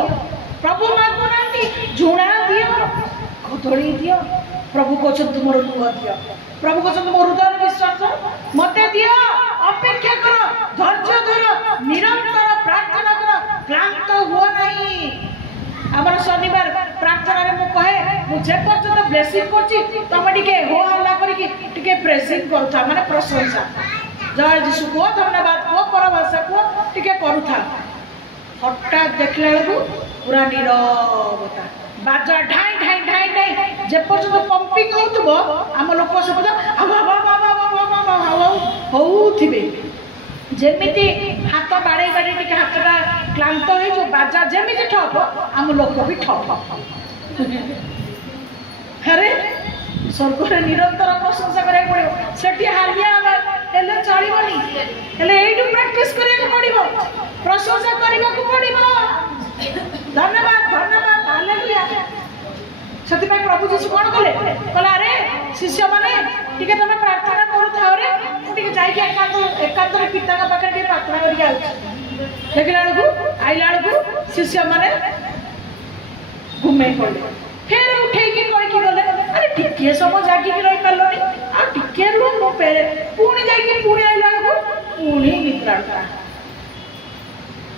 ପ୍ରଭୁ ମାଗୁନାହାନ୍ତି ଝୁଣା ଦିଅ, କଦଳୀ ଦିଅ, ପ୍ରଭୁ କହୁଛନ୍ତି ତୁମର ଲୁହ ଦିଅ, ପ୍ରଭୁ କହୁଛନ୍ତି ମୋ ହୃଦୟରେ ବିଶ୍ୱାସ ମତେ ଦିଅ, ଅପେକ୍ଷା କର, ଧୈର୍ଯ୍ୟ ଧର, ନିରନ୍ତର ପ୍ରାର୍ଥନା କର, କ୍ଳାନ୍ତ ହୁଅ ନାହିଁ। ଆମର ଶନିବାର ପ୍ରାର୍ଥନାରେ ମୁଁ କହେ, ମୁଁ ଯେ ପର୍ଯ୍ୟନ୍ତ ବ୍ଲେସିଂ କରୁଛି ତମେ ଟିକେ ହୋ ହଲ୍ଲା କରିକି ଟିକେ ପ୍ରେସିଂ କରୁଥା, ମାନେ ପ୍ରଶଂସା, ଜୟ ଯୀଶୁ କୁହ, ଧନ୍ୟବାଦ କୁହ, ପରଭାଷା କୁହ, ଟିକେ କରୁଥା। ହଠାତ୍ ଦେଖିଲା ବେଳକୁ ପୁରା ନିରବତା, ବାଜା ଢାଇ ଢାଇ ଢାଇ ଢାଇ, ଯେ ପର୍ଯ୍ୟନ୍ତ ପମ୍ପିଂ ହଉଥିବ ଆମ ଲୋକ ସବୁ ହଉଥିବେ, ଯେମିତି ହାତ ବାଡ଼େଇ ବାଡ଼େଇ ଟିକେ ହାତଟା କ୍ଳାନ୍ତ ହେଇଯିବ, ବାଜା ଯେମିତି ଠପ ଆମ ଲୋକ ବି ଠପ। ଆରେ ସ୍ୱର୍ଗରେ ନିରନ୍ତର ପ୍ରଶଂସା କରିବାକୁ ପଡ଼ିବ, ସେଠି ହାଲିଆ ହେଲେ ଚଳିବନି, ହେଲେ ଏଇଠୁ ପ୍ରାକ୍ଟିସ କରିବାକୁ ପଡ଼ିବ, ପ୍ରଶଂସା କରିବାକୁ ପଡ଼ିବ। ଧନ୍ୟବାଦ, ଧନ୍ୟବାଦ, ହାଲେଲୁୟା। ସେଥିପାଇଁ ପ୍ରଭୁ ଯୀଶୁ କ'ଣ କଲେ? କହିଲେ ଆରେ ଶିଷ୍ୟମାନେ ଟିକେ ତମେ ପ୍ରାର୍ଥନା କରୁଥାଅ ରେ, ମୁଁ ଟିକେ ଯାଇକି ଏକାନ୍ତରେ ପିତାଙ୍କ ପାଖରେ ଟିକେ ପ୍ରାର୍ଥନା କରିକି ଆଉଛି। ଦେଖିଲା ବେଳକୁ ଆଇଲା ବେଳକୁ ଶିଷ୍ୟମାନେ ଘୁମେଇ ପଡ଼ିଲେ, ଫେର ଉଠେଇକି କହିକି ଗଲେ, ଆରେ ଟିକେ ସମୟ ଜାଗିକି ରହିପାରିଲନି, ଆଉ ଟିକେ ରୁହ, ମୁଁ ପୁଣି ଯାଇକି ପୁଣି ଆଇଲା ବେଳକୁ ପୁଣି ନିଦ୍ରାଟା।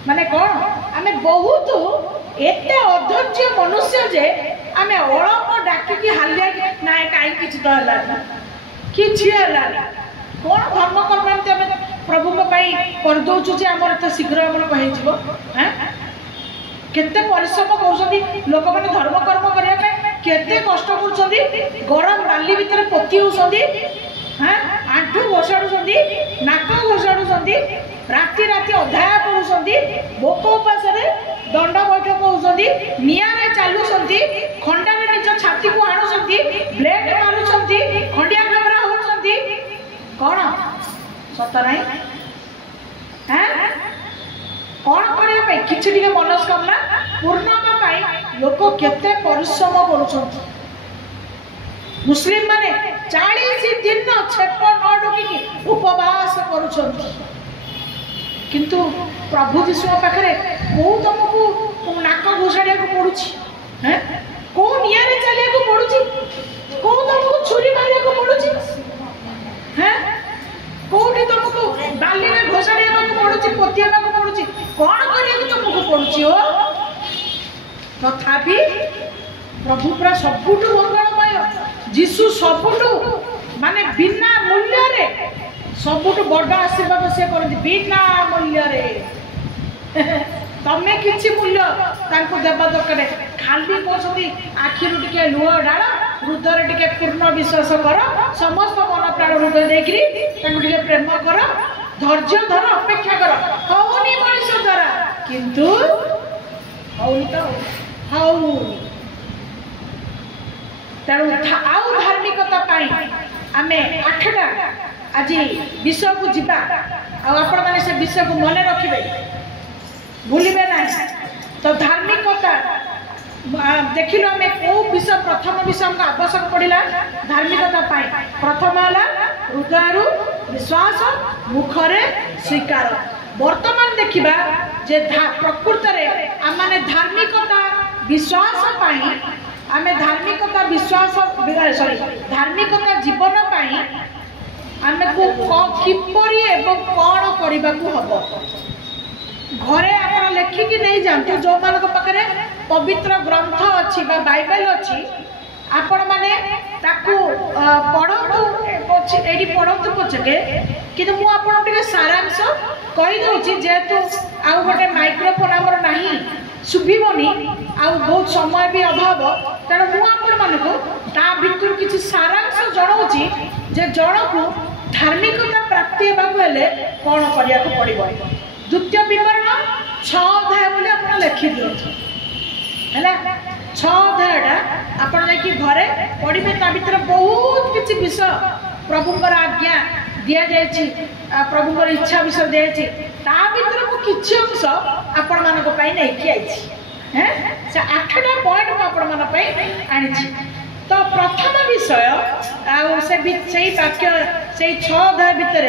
ମାନେ କ'ଣ? ଆମେ ବହୁତ ଏତେ ଅଧୈର୍ଯ୍ୟ ମନୁଷ୍ୟ ଯେ ଆମେ ଅଳପ ଡାକିକି ହାଲିଆ ନାଇଁ କାହିଁକି କିଛି ତ ହେଲାନି, କିଛି ହେଲାନି। କ'ଣ ଧର୍ମ କର୍ମ ଏମିତି ଆମେ ପ୍ରଭୁଙ୍କ ପାଇଁ କରିଦେଉଛୁ ଯେ ଆମର ଏତେ ଶୀଘ୍ର ଆମର ହେଇଯିବ? କେତେ ପରିଶ୍ରମ କରୁଛନ୍ତି ଲୋକମାନେ ଧର୍ମ କର୍ମ କରିବା ପାଇଁ, କେତେ କଷ୍ଟ କରୁଛନ୍ତି, ଗରମ ବାଲି ଭିତରେ ପୋତି ହେଉଛନ୍ତି, ଆଣ୍ଠୁ ଘୋଷାଡୁଛନ୍ତି, ନାକ ଘୋଷାଡୁଛନ୍ତି, ରାତି ରାତି ଅଧ୍ୟାୟ କରୁଛନ୍ତି, ଭୋକ ଉପାସରେ ଦଣ୍ଡ ବୈଠକ ହେଉଛନ୍ତି, ନିଆଁରେ ଚାଲୁଛନ୍ତି, ଖଣ୍ଡାରେ ନିଜ ଛାତିକୁ ଆଣୁଛନ୍ତି, ବ୍ଲେଡ୍ ମାରୁଛନ୍ତି, ଖଣ୍ଡିଆ ଖାବରା ହେଉଛନ୍ତି। କ'ଣ ସତ ନାହିଁ? କ'ଣ କରିବା ପାଇଁ? କିଛି ଟିକେ ମନସ୍କାମନା ପୂର୍ଣ୍ଣ ହେବା ପାଇଁ ଲୋକ କେତେ ପରିଶ୍ରମ କରୁଛନ୍ତି। ମୁସଲିମ ମାନେ 40 ଦିନ ଛେପ ନ ଢୋକିକି ଉପବାସ କରୁଛନ୍ତି। किंतु प्रभु जीशु पाखे कौ तुमको नाक घोषाड़ा पड़ुची कौ निआरे चलिया पड़ुची कौ तुमको छुरी मारिया पड़ुची कौटी तुमको बाली में घोषाड़ा पड़ुची पोतिया पड़ुची कौन करिया तुमको पड़ुची हो तथापि प्रभु पूरा सबुठु मंगलमय जीशु सबुठु माने बिना मूल्य रे सबुठु बड़ आशीर्वाद से करती बिना मूल्य रे तमें किसी मूल्य तांको देवा दरकार खाली कहते आखिर टिके लुह ढाल हृदय टिके पूर्ण विश्वास कर समस्त मन प्राण हृदय देकरी टिके प्रेम कर धैर्य धर अपेक्षा कर हौनी मनुष्य द्वारा किंतु हौनी तो हौनी तेणु आउ धार्मिकता आम 8टा आज विषय को जीवा आपण मैंने से विषय को मन रखिए भूलिबे ना तो धार्मिकता देखिलो आम कौ विषय प्रथम विषय हमको आवश्यक पड़ा धार्मिकता प्रथम है हृदय विश्वास मुखरे स्वीकार वर्तमान देखा जे प्रकृत में आम धार्मिकता विश्वास आम धार्मिकता विश्वास सॉरी धार्मिकता जीवन आम को किपरि एवं कौन करने को हम घरे आप लेखिकी नहीं जातु जो मान पाखे पवित्र ग्रंथ अच्छी बाइबल अच्छी आपण मैंने पढ़तु ये पढ़तु पचके कि मुझे सारांश कहीदे जेहेतु आउ गोटे माइक्रोफोन आमर ना शुभनी आउ बहुत समय भी अभाव तेणु मुझे किसी सारांश जनाऊँगी जे जन को धार्मिकता प्राप्ति होगा कौन करने पड़ो द्वितीय विवरण 6 अध्याय बोली आप लिखि दिखाँ 6 अध्यायटा आपड़ जा घरे पढ़े ता भर बहुत किसी विषय प्रभुंर आज्ञा दि जाए प्रभुंर इच्छा विषय दी जाए ता भर किसी अंश आपण मान नहीं आई से 8टा पॉइंट मुझे आनी तो प्रथम विषय से वाक्य से 6 अध्याय भितर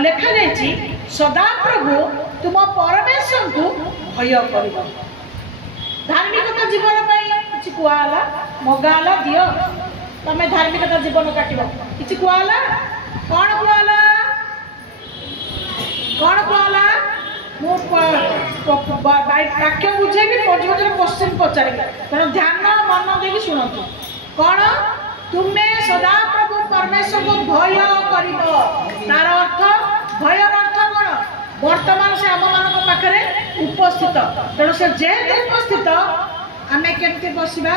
लिखा जाए सदा प्रभु तुम परमेश्वर को भय कर धार्मिकता जीवन किसी कहला मगाला दियो तमें धार्मिकता जीवन काट कि कहला कौन कहला वाक्य बुझेगी मझे मझे क्वेश्चन पचारि तेना ध्यान मन दे शुणु कौन तुम्हें सदा प्रभु परमेश्वर को भय कर तार अर्थ भयर अर्थ कौन वर्तमान से आम मान पाखे उपस्थित तेणु से जेहेतु उपस्थित आम केमती बसवा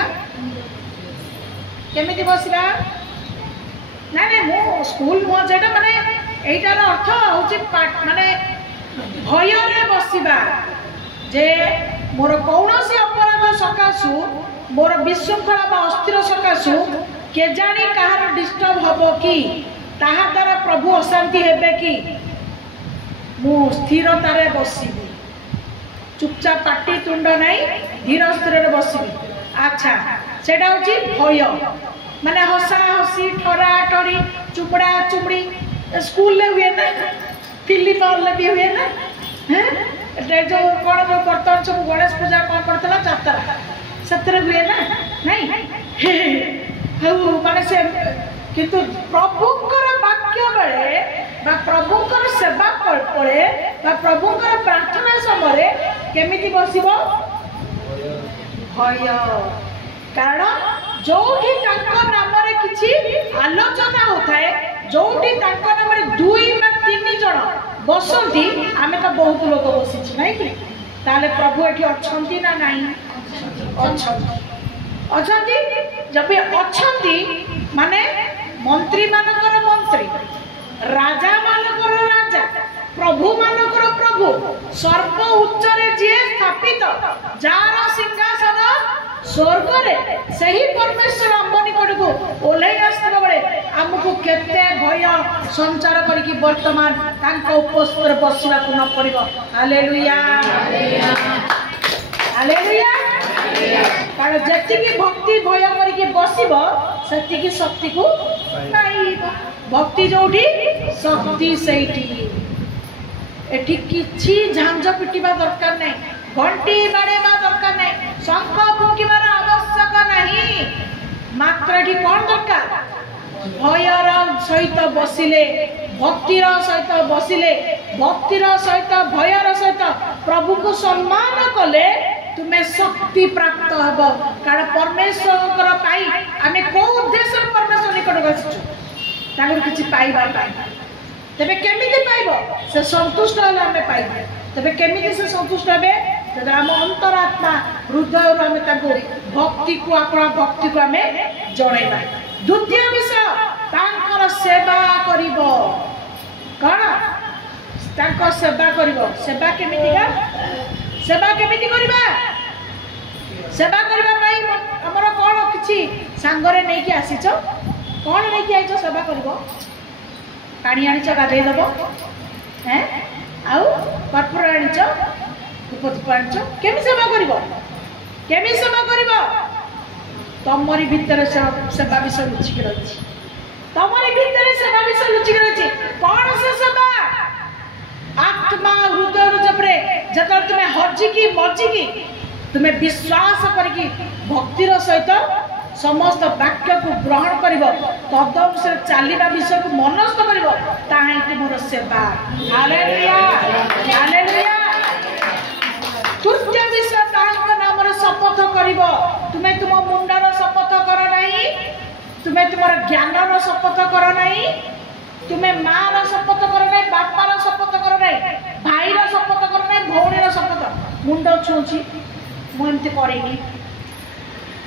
ना मु स्कूल मुझे माने यहीटार अर्थ हूँ माने भय बसवा जे मोर कौन से अपराध सकाशु मोर विशृंखला अस्थिर सकाशु केजाणी कहार डिस्टर्ब हम कि ताहा द्वारा प्रभु अशांति हेबे कि मु स्थिरतार बसबी चुपचाप पाटी तुंड नहीं धीर स्थिर बसबी अच्छा सेटा हूँ भय माने हसा हसी ठरा ठरी चुपड़ा चुपड़ी स्कूल में हुए ना फिल्म हॉल भी हुए ना जो कौन जो बर्तमान सब गणेश पूजा कौन करता जात्रा से हुए ना नहीं माने से किंतु प्रभुंकर वाक्य बेले प्रभुंकर सेवा पड़े प्रभुंकर प्रार्थना समय केमिति बसिबो भय कारण जो नाम किसी आलोचना होता है जो नाम 2 बा 3 जन बसती आम तो बहुत लोग बसी ना कि ताले प्रभु ये अच्छा ना नहीं अच्छा जब अच्छा माने मंत्री मानकर मंत्री राजा मानकर राजा प्रभु मानकर प्रभु सर्व उच्चरे जी स्थापित जार सिंहासन स्वर्ग से ही परमेश्वर आम निकट को ओल्लै आसला बेले आमको केते भय संचार करके वर्तमान उपस्थित बसवा न पड़ो हालेलुया हालेलुया कारण जी भक्ति भय करके बसब से शक्ति को भक्ति जो शक्ति से एठी किछि झांझ पिटिबा दरकार नहीं, घंटी बाड़ेबा दरकार नहीं, शंख फुंकिबार आवश्यक नहीं। मात्र एठी कौन दरकार? भयर सहित बसिले, भक्तिर सहित बसिले, भक्तिर सहित भयर सहित प्रभु को सम्मान कले तुम्हें शक्ति प्राप्त हब। कारण परमेश्वर पाई आमे को उद्देश्य परमेश्वर निकट आसछु तागर किछि पाइबा पाई। तबे केमिति पाइबो? से संतुष्ट हले आमे पाइबो। तबे केमिति से संतुष्ट हेबे? जब आम अंतरात्मा हृदय आमे ताको भक्ति को आपण भक्ति को आमे जणैबा। द्वितीय विषय तांकर सेवा करिबो। कौन तांको सेवा करिबो? सेवा केमितिका? सेवा केमिति करिबा? सेवा करिबा पई हमर कोन किछि सांगरे नै कि आसीछ? कोन नै कि आइछ सेवा करिबो? पानी आनिछ गाधै दबो, हैं आउ कर्पूर आनिछ, धूप आनिछ, केमि सेवा करिबो? केमि सेवा करिबो? तमरी भीतर सेवा विषय लुचिक रही, तमरी भीतर सेवा विषय लुचिक रही। कौन से सेवा? आत्मा हृदय जबरे जब तुम्हें हजिकी मजिकी तुम्हें विश्वास करके भक्तिर सहित समस्त वाक्य को ग्रहण कर तदनुसार चलवा विषय को मनस्थ कर मोर सेवा। Hallelujah hallelujah. तृतीय विषय नाम शपथ कर। तुम्हें तुम मुंडर शपथ कर नहीं, तुम्हें तुम ज्ञानर शपथ कर नहीं, तुम्हें माँ शपथ कर नहीं, बापार शपथ कर नहीं, भाईर शपथ कर नहीं, भौणीर शपथ। मुंड छुँची मुझे करेनी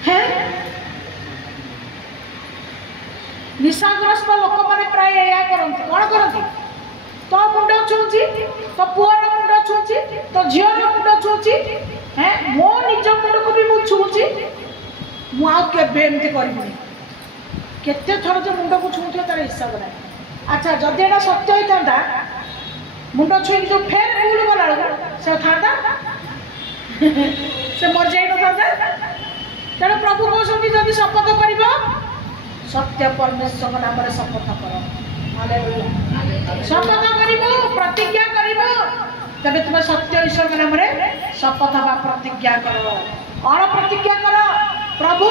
है। निशाग्रस्त लोक मैंने प्राय या करती कौन करती? तो मुंड छुँची, तो पुअर मुंड छुँची, तो झीर मुंड छुँची, है मो निज मुंड को भी मुझे छुँची। मुझे करी केते थर जो मुंड को छुँथ तार हिसाब ना। अच्छा जदि एटा सत्य होता मुंड छुई जो फेर भूल गला से था से मर जाई न था। तेरे प्रभु कहते जदि शपथ कर सत्य परमेश्वर नाम शपथ कर। हालेलुया। शपथ कर प्रतिज्ञा कर तबे तुम सत्य ईश्वर नाम शपथ बा प्रतिज्ञा कर। और प्रतिज्ञा कर प्रभु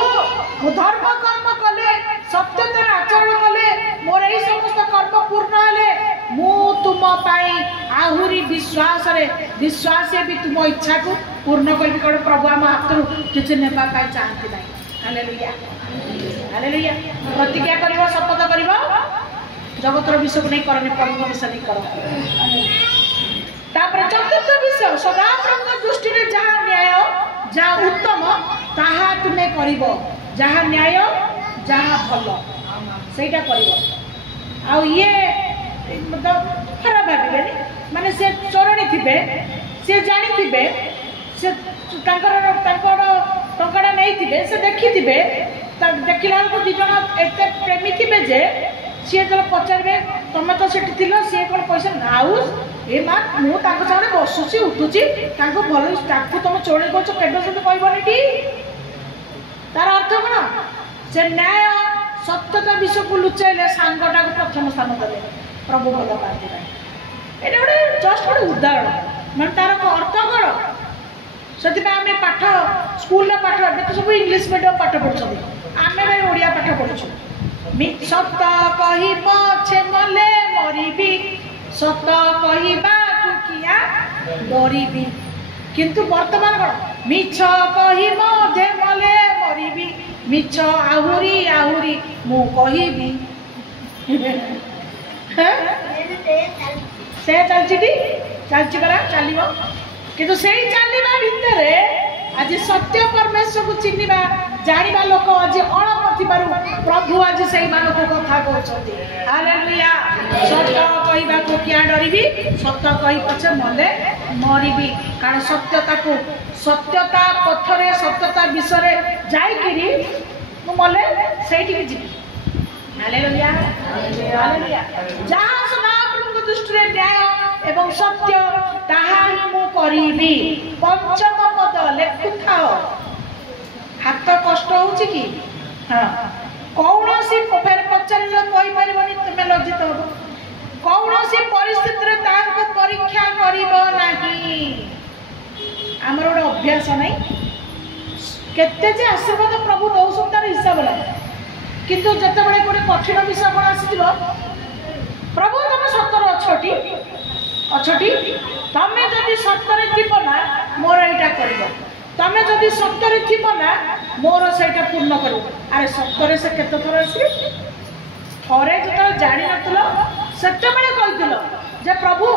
मु धर्म कर्म कले सत्यतार आचरण कले मोर यही समस्त कर्म पूर्ण हेले मु तुम पाई आहुरी विश्वास रे विश्वास भी तुम इच्छा को पूर्ण कर। प्रभु आम हाथ किसी नेबा पाई चाहती ना। Hallelujah hallelujah. प्रतिज्ञा कर शपथ कर जगतर विषय को नहीं करनी, प्रभु विषय नहीं कर। चतुर्थ विषय सदा प्रभु दृष्टि में जहाँ न्याय जहाँ उत्तम ताहा तुम्हें करिब, जहाँ न्याय जहाँ भल सेटा करिब। आ ये मतलब खराब भावे माने से चरणी थिबे से जानी थिबे से टंकाटा नहीं थिबे से देखी थिबे देखिला को दी जण एते प्रेमी थिबे जे सी जो पचारे तुम तो से सी कौन पैसा नाउ ए माँ मुझे सामने बसुची उठुची भल तुम चोरी कर कहबनी तार अर्थ कौन? से न्याय सत्यता विषय को लुचाइले सांगटा को प्रथम स्थान देवे प्रभु भल पाती। ये गोटे जस्ट गोटे उदाहरण मैं तार अर्थ कौन? से आम पाठ स्कूल पाठ तो सब इंग्लीश मीडियम पाठ पढ़ुं, आम भाई ओडिया पाठ पढ़ुँ। सत कही पछे मले मरिबी सत कहवा किया डरबी, किंतु वर्तमान कौन मिछ कही मधे मले मरिबी मिछ आहुरी आहुरी मु कहबी। से चलती परा चलो किंतु से चलवा भितर आज सत्य परमेश्वर को चिन्हवा जानिबा लोक आज अल्प थिबारु प्रभु आज से मानक कथा कहते। हालेलुया। सत्य कहवा को क्या डरबी सत्य कही पछे मले मरिबी। कारण सत्यता को सत्यता पथरे सत्यता विषय जाइकिरी मले सेठी जीवी। Hallelujah hallelujah. जहाँ सदाप्रभु दृष्टि न्याय एवं सत्य ताहा ही मु करिबी। पंचम पद लेखुथाओ हाथ कष्ट होची कि हाँ कौन सी फेर पचारे कही पारबनी तुम लज्जित हो। कौन सी परिस्थिति परीक्षा आमर गोटे अभ्यास नहीं केते जे आशीर्वाद प्रभु दौसन तार हिसाब ना किंतु जते बड़े गोटे कठिन विषय कौन आसी प्रभु तुम सतर अछटी अछटी तमें जदि सतर थी ना मोर यहाँ कर तमें जदि सतर थी ना मोर से पूर्ण कर अरे सतरे से केत थर आसवे थरे जो जान नथिल सेते बेले कहिथिल जे प्रभु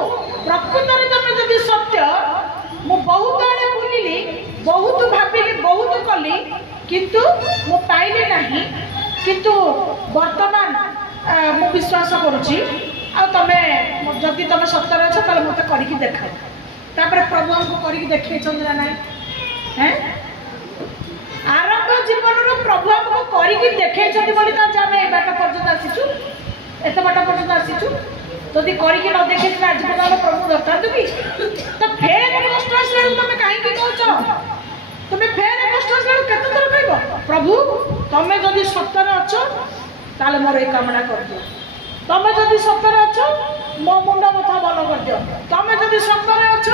प्रकृत में तुम जदि सत्य मु बहुत आड़े बुलिली बहुत भाविली बहुत कली किंतु मु पाइली नहीं किंतु वर्तमान मु विश्वास करुची आ तमे जदि तुम सत्तर अच्छे ताले मते करिकी देखाओ तापर प्रभु हमको करिकी देखैछन ना नहीं हैं आरंभ जीवन रो प्रभु हमको करिकी देखैछन बोली त जामे ए बाट पर्यंत आसीछु एते बाट पर्यंत आसीछु जदि करिकी न देखै त आज पता प्रभु दरकार कि तो फेर कष्ट आसले तुम काहे की कहछ तुम फेर कष्ट आसले केते थर कहबो प्रभु तमे जदि सत्तर अच्छ ताले मोर ए कामना कर दियो तमें जदि सत्तर अच्छ मो मुंड कथा भल कर दियो तमें जदि सत्तर अच्छ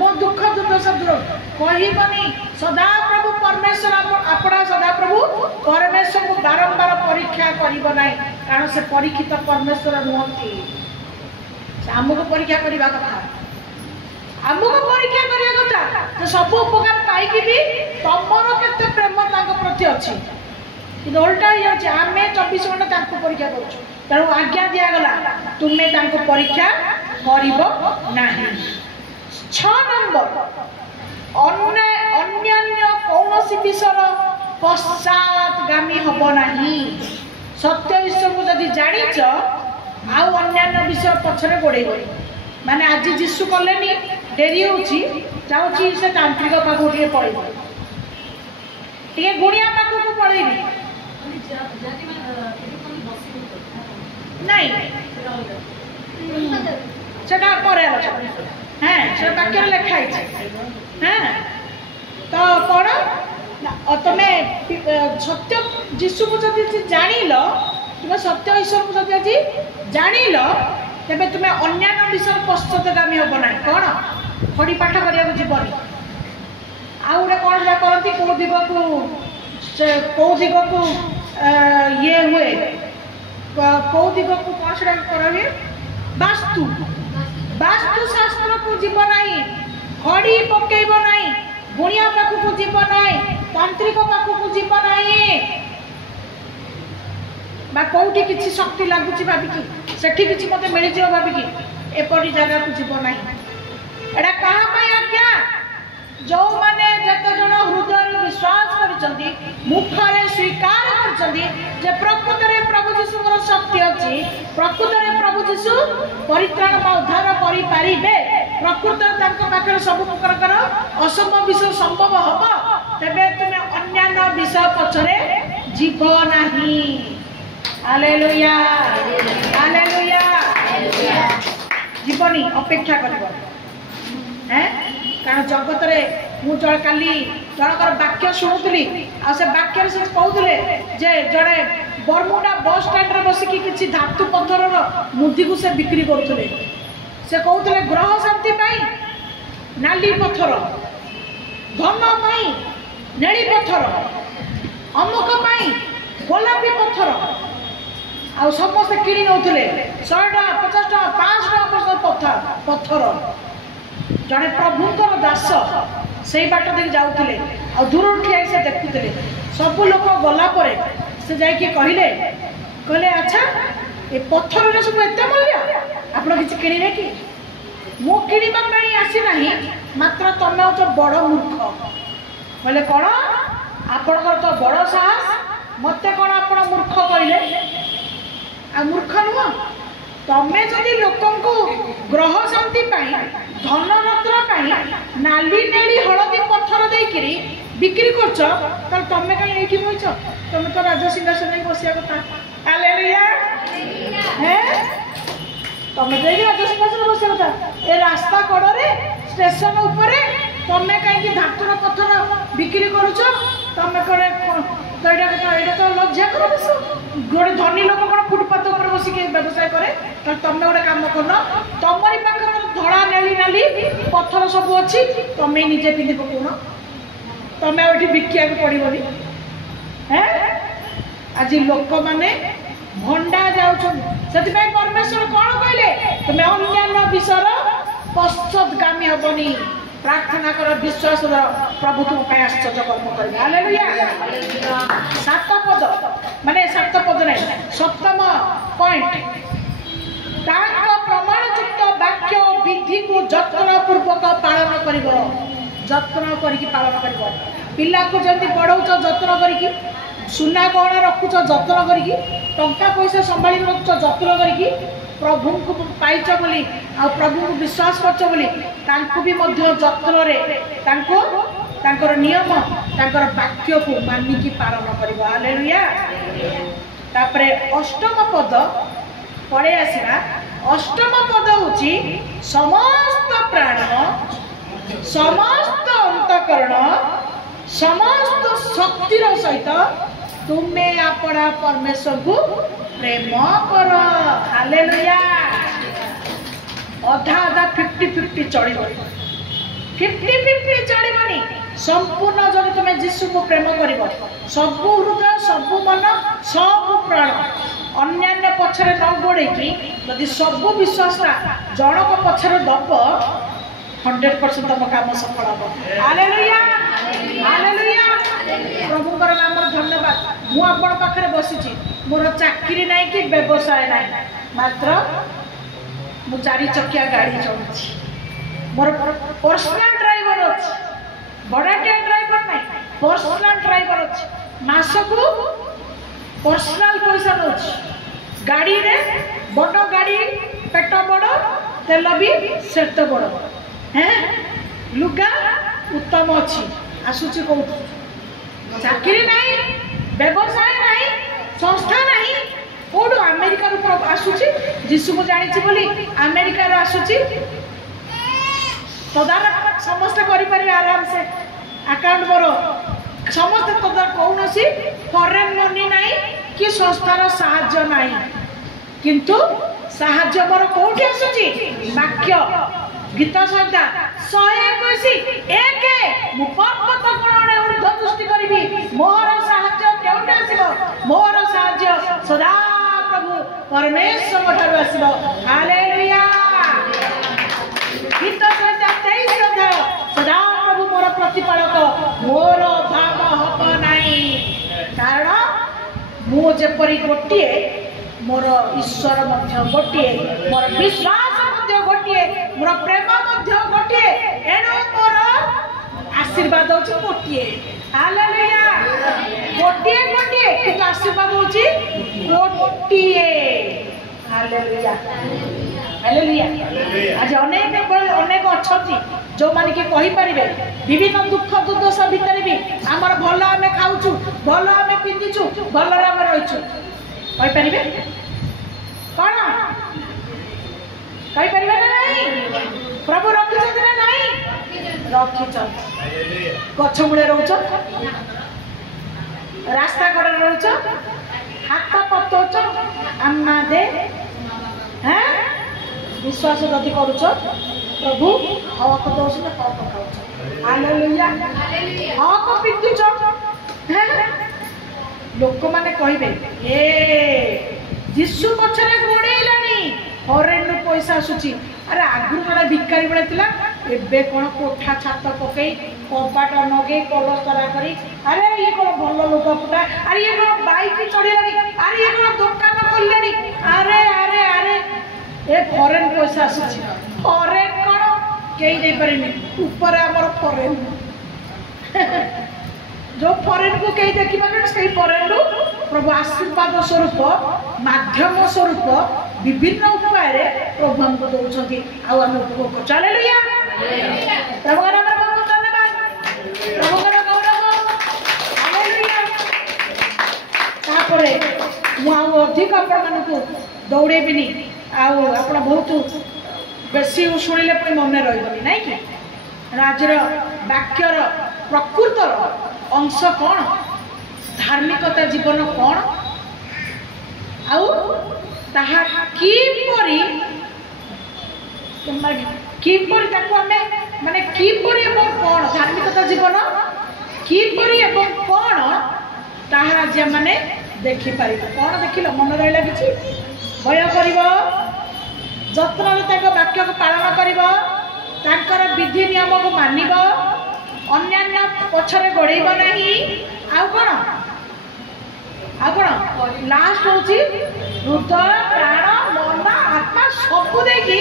मो दुख दुर्दशा दूर कहबनी सदा प्रभु परमेश्वर आपड़ा सदा प्रभु परमेश्वर को बारंबार परीक्षा करिबो नै कारण से परीक्षित परमेश्वर नुहंती आमको परीक्षा करवा कथा आमको परीक्षा करवा कथा तो सब उपकार पाई भी तमर केते प्रेम तांको प्रति अछि कि उल्टा हो जाए आम 24 घंटा परीक्षा करूँ तेणु आज्ञा दिगला तुम्हें परीक्षा कर 6 नंबर अन्य कौन विषय पश्चातगामी हम ना सत्य विषय को जब जाच आउ अन्य विषय पछरे गोड़े माने आज जीशु कले डेरी होची से तांत्रिक पाखु टे पड़े टे गुणिया पाखक पड़ेनी नहीं सेटा पर हाँ से वाक्य लिखाई हाँ तो कौन तुम्हें सत्य जीशु को जब जान तुम सत्य ईश्वर को जब आज जान तेरे तुम्हें अन्य विषय पश्चातगामी हम ना कौन खड़ी पाठ करने जीवन आउ गोटे कौन जा करती कौ दिग को ये हुए कौ दिग को कौन से करे वास्तु वास्तु शास्त्र को जीव ना खड़ी पकेब ना गुणिया पाखक जीव ना तांत्रिक पाखक जीव ना कौटी किसी शक्ति लगुच भाविकी सेठी किसी मत मिल जाव भाविकी एपरी जगह को जीव ना एटा कहा आज्ञा जो माने जत जन हृदय विश्वास करछंती मुखरे स्वीकार करछंती जे प्रकृत रे प्रभु यीशु को शक्ति अछि प्रकृत रे प्रभु यीशु परित्राण बा उद्धार करि पारिबे प्रकृत तांको पाखरे सब प्रकार कर असंभव विषय संभव हबो तबे तुमे अन्य विषय पछरे जीव नाही हालेलुया हालेलुया जीवनी अपेक्षा करबो हैं कारण जगत रे मु काली जनकर वाक्य शुणुली आ से वाक्य से कहते जे जड़े बरमुंडा बस स्टैंड रे बसिकी किसी धातु पत्थर मुदी को से बिक्री करते से कहते ग्रह शांति पाई नाली पत्थर धन पाई नेली पत्थर अमुक पाई गोलापी पत्थर आ समस्त किणी नौले 100 टका 50 टका 500 टका पत्थर जड़े प्रभुंर दास से बाट देख जाऊे आ दूर ठिया से देखुले सब लोग गलापर से जाकि कहले कहले अच्छा ये पत्थर सब एत मूल्य आप किसी किणे कि मु किणवा आसी ना मात्र तुम हो बड़ मूर्ख कहले कौन आपणकर तो बड़ साहस मत कौन आप मूर्ख कहले आ मूर्ख नुह तमें जदि लोक ग्रह शांति धन रत्न नाली नेली हलदी पत्थर देकरी बिक्री करछ तो तमें कहीं ये बच तुम तो राजा सिंहासन नहीं बसिया कथा हालेलुया हैं तमें तो राजा सिंहासन बसिया कथा ए रास्ता कड़े स्टेशन उपरे तमें कहीं धातुर पत्थर बिक्री करुछ तमें करे तो ये तो लज्जा कर गोटे धनी लोक कौन फुटपाथ पर बसिक व्यवसाय करे तुम गोटे कम कर तमरी पाखे धड़ा नेली नाली ବୋଲି ପଥର ସବୁ ଅଛି, ତମେ ନିଜେ ପିନ୍ଧି ପକଉନ, ତମେ ଆଉ ଏଠି ବିକିବାକୁ ପଡ଼ିବନି। ଆଜି ଲୋକମାନେ ଭଣ୍ଡା ଯାଉଛନ୍ତି। ସେଥିପାଇଁ ପରମେଶ୍ୱର କ'ଣ କହିଲେ? ତୁମେ ଅନ୍ୟାନ୍ୟ ବିଷୟର ପଶ୍ଚାତଗାମୀ ହବନି, ପ୍ରାର୍ଥନା କର, ବିଶ୍ୱାସ କର, ପ୍ରଭୁ ତୁମ ପାଇଁ ଆଶ୍ଚର୍ଯ୍ୟ କର୍ମ କରିବେ। ହାଲେଲୁୟା। 7 ପଦ, ମାନେ 7 ପଦ ନାହିଁ, 7ମ ପଏଣ୍ଟ, ତାଙ୍କ ପ୍ରମାଣଯୁକ୍ତ ବାକ୍ୟ ବିଧିକୁ ଯତ୍ନପୂର୍ବକ ପାଳନ କରିବ। ଯତ୍ନ କରିକି ପାଳନ କରିବ। ପିଲାକୁ ଯେମିତି ପଢ଼ଉଛ ଯତ୍ନ କରିକି, ସୁନା ଗହଣା ରଖୁଛ ଯତ୍ନ କରିକି, ଟଙ୍କା ପଇସା ସମ୍ଭାଳି ରଖୁଛ ଯତ୍ନ କରିକି, ପ୍ରଭୁଙ୍କୁ ପାଇଛ ବୋଲି ଆଉ ପ୍ରଭୁଙ୍କୁ ବିଶ୍ୱାସ କରୁଛ ବୋଲି ତାଙ୍କୁ ବି ମଧ୍ୟ ଯତ୍ନରେ ତାଙ୍କୁ ତାଙ୍କର ନିୟମ ତାଙ୍କର ବାକ୍ୟକୁ ମାନିକି ପାଳନ କରିବ। ହାଲେଲୁୟା। ତାପରେ 8ମ ପଦ ପଳେଇ ଆସିବା। 8ମ ପଦ ହେଉଛି ସମସ୍ତ ପ୍ରାଣ, ସମସ୍ତ ଅନ୍ତଃକରଣ, ସମସ୍ତ ଶକ୍ତିର ସହିତ ତୁମେ ଆପଣା ପରମେଶ୍ୱରକୁ ପ୍ରେମ କର। ହାଲେଲୁୟା। ଅଧା ଅଧା 50-50 ଚଳିବନି, 50-50 ଚଳିବନି। ସମ୍ପୂର୍ଣ୍ଣ ଯଦି ତୁମେ ଯୀଶୁକୁ ପ୍ରେମ କରିବ, ସବୁ ହୃଦୟ, ସବୁ ମନ, ସବୁ ପ୍ରାଣ, ଅନ୍ୟାନ୍ୟ ପଛରେ ନ ଗୋଡ଼େଇକି ଯଦି ସବୁ ବିଶ୍ୱାସଟା ଜଣକ ପଛରେ ଦବ, 100% ତମ କାମ ସଫଳ ହବ। ହାଲେଲୁୟା। ହାଲେଲୁୟା। ପ୍ରଭୁଙ୍କର ନାମରେ ଧନ୍ୟବାଦ। ମୁଁ ଆପଣ ପାଖରେ ବସିଛି, ମୋର ଚାକିରି ନାହିଁ କି ବ୍ୟବସାୟ ନାହିଁ, ମାତ୍ର ମୁଁ 4 ଚକିଆ ଗାଡ଼ି ଚଳୁଛି, ମୋର ପର୍ସନାଲ ଡ୍ରାଇଭର ଅଛି, ଭଡ଼ାଟିଆ ଡ୍ରାଇଭର ନାହିଁ, ପର୍ସନାଲ ଡ୍ରାଇଭର ଅଛି। ମାସକୁ ପର୍ସନାଲ ପଇସା ନେଉଛି। ଗାଡ଼ିରେ ବଡ଼ ଗାଡ଼ି, ପେଟ ବଡ଼, ତେଲ ବି ସେତେ ବଡ଼, ଲୁଗା ଉତ୍ତମ ଅଛି। ଆସୁଛି କୋଉଠୁ? ଚାକିରି ନାହିଁ, ବ୍ୟବସାୟ ନାହିଁ, ସଂସ୍ଥା ନାହିଁ, କୋଉଠୁ? ଆମେରିକାରୁ ଆସୁଛି। ଯୀଶୁକୁ ଜାଣିଛି ବୋଲି ଆମେରିକାରୁ ଆସୁଛି। ତଦାରଖ ସମସ୍ତେ କରିପାରିବେ ଆରାମସେ। ଆକାଉଣ୍ଟ ମୋର ସମସ୍ତେ ତଦାରଖ, କୌଣସି ଫରେନ୍ ମନି ନାହିଁ କି ସଂସ୍ଥାର ସାହାଯ୍ୟ ନାହିଁ, କିନ୍ତୁ ସାହାଯ୍ୟ ମୋର କୋଉଠି ଆସୁଛି? ବାକ୍ୟ। ଗୀତ ସଂହିତା 121:1 ମୁଁ ପର୍ବତ କୋଣରେ ଊର୍ଦ୍ଧ୍ୱ ଦୃଷ୍ଟି କରିବି, ମୋର ସାହାଯ୍ୟ କେଉଁଠି ଆସିବ? ମୋର ସାହାଯ୍ୟ ସଦା ପ୍ରଭୁ ପରମେଶ୍ୱର ଠାରୁ ଆସିବ। ହାଲେଲୁୟା। ଗୀତ ସଂହିତା 23 ସଦା ପ୍ରଭୁ ମୋର ପ୍ରତିପାଳକ, ମୋର ଅଭାବ ହବ ନାହିଁ। କାରଣ ମୁଁ ଯେପରି ଗୋଟିଏ, ମୋର ଈଶ୍ୱର ମଧ୍ୟ ଗୋଟିଏ, ମୋର ବିଶ୍ୱାସ ମଧ୍ୟ ଗୋଟିଏ, ମୋର ପ୍ରେମ ମଧ୍ୟ ଗୋଟିଏ, ଏଣୁ ମୋର ଆଶୀର୍ବାଦ ହେଉଛି ଗୋଟିଏ। ହାଲେଲୁୟା। ଗୋଟିଏ ଗୋଟିଏ, କିନ୍ତୁ ଆଶୀର୍ବାଦ ହେଉଛି ଗୋଟିଏ। ହାଲେଲୁୟା। ହାଲେଲୁୟା। ଆଜି ଅନେକ ଅଛନ୍ତି ଯେଉଁମାନେ କି କହିପାରିବେ ବିଭିନ୍ନ ଦୁଃଖ ଦୁର୍ଦ୍ଦଶା ଭିତରେ ବି ଆମର ଭଲ, ଆମେ ଖାଉଛୁ, ଭଲ ଆମେ ପିନ୍ଧିଛୁ, ଭଲରେ ଆମେ ରହିଛୁ। କହିପାରିବେ? କ'ଣ କହିପାରିବେ ନା ନାହିଁ? ପ୍ରଭୁ ରଖିଛନ୍ତି ନା ନାହିଁ? ରଖିଛନ୍ତି। ଗଛ ମୂଳେ ରହୁଛ, ରାସ୍ତା କଡ଼ରେ ରହୁଛ, ହାତ ପତଉଛ, ଆମ୍ମା ଦେ, ବିଶ୍ୱାସ ଯଦି କରୁଛ, ପ୍ରଭୁ ହକ ଦଉଛନ୍ତି, ହକ ଖାଉଛ। ହାଲେଲୁୟା। ହକ ପିନ୍ଧୁଛ। ଲୋକମାନେ କହିବେ ଏ ଯୀଶୁ ପଛରେ ଗୋଡ଼େଇଲାଣି, ଫରେନ୍ରୁ ପଇସା ଆସୁଛି। ଆରେ ଆଗରୁ ଗୋଟେ ଭିକାରୀ ଭଳିଆ ଥିଲା, ଏବେ କ'ଣ କୋଠା ଛାତ ପକେଇ, କବାଟ ନଗେଇ, କଲସ୍ତରା କରି, ଆରେ ଇଏ କ'ଣ ଭଲ ଲୋକ ପୁଟା, ଆରେ ଇଏ କ'ଣ ବାଇକ୍ ଚଢ଼ିଲାଣି, ଆରେ ଇଏ କ'ଣ ଦୋକାନ ଖୋଲିଲାଣି, ଆରେ ଆରେ ଆରେ ଏ ଫରେନ୍ ପଇସା ଆସୁଛି। ଫରେନ୍ କ'ଣ କେହି ଦେଇପାରିନି, ଉପରେ ଆମର ଫରେନ୍। जो फरेन को कहीं देखी पारे से फरेन प्रभु आशीर्वाद स्वरूप माध्यम स्वरूप विभिन्न उपाय प्रभु हमको दौरान आउ आम उपभोग कर। हालेलुया। प्रभुर बहुत धन्यवाद, प्रभुर गौरव। हालेलुया। तापरे मु आउ अधिक आपको दौड़ेबिनी, आउ आप बहुत बेसी शुणिले मन रही ना कि राज्यर वाक्यर प्रकृतर अंश कौन, धार्मिकता जीवन कौन, आउ ताहा किपरि किपरि ताको आमे माने किपरि एवं कोन धार्मिकता जीवन किपरि एवं कोन ताहा जे माने देखि पारिबा कोन देखिलो मन रहला किछि भय करिवो जत्न ताको वाक्य को पालन करिवो तांकर विधि नियम को मानिबो अन्यान्य पछरे गोड़ेइबो नाही आउ कोन लास्ट होची हृदय प्राण मन आत्मा सब देखि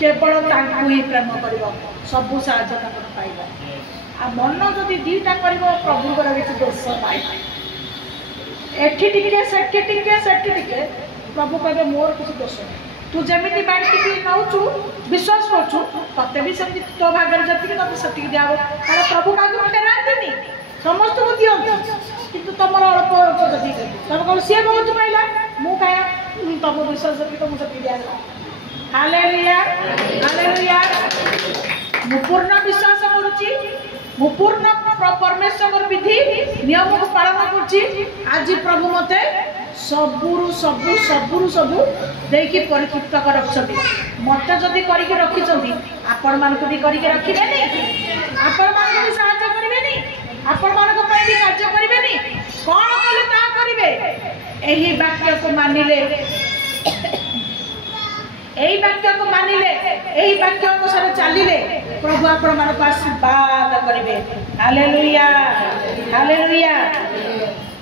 केवल तांकु ही प्रेम करिवो सब साहाय्य तांकर पाइबो आ मन जदि दीटा करिवो प्रभु कर किछि दोष पाइ एठी टिके प्रभु कहबे मोर किछि दोष नहीं तू जमिति बांटी नौचु विश्वास करछु तते भी सेमति तो भागर जति तते सति दियाबो कारण प्रभु कागु फेरांतनी समस्त को दियो किंतु तमर अल्प अल्प जति तब कोन से बहुत पाइला मु काया तम विश्वास जति तो मु सति दिया हालेलुया मु पूर्ण विश्वास करूची मु पूर्ण परमेश्वर विधि नियम को पालन करूची आज प्रभु मते सबुरु देकी परितृप्त कर रखछथि मते जदी करिके रखिछथि आपण मानको भी करिके रखिबेनी आपण मानको भी सहायता करिबेनी आपण मानको पय भी कार्य करिबेनी कोन कले ता करिवे एही वाक्य को मानिले एही वाक्य अनुसार चलिले प्रभु आपण मानको आशीर्वाद करिवे हालेलुया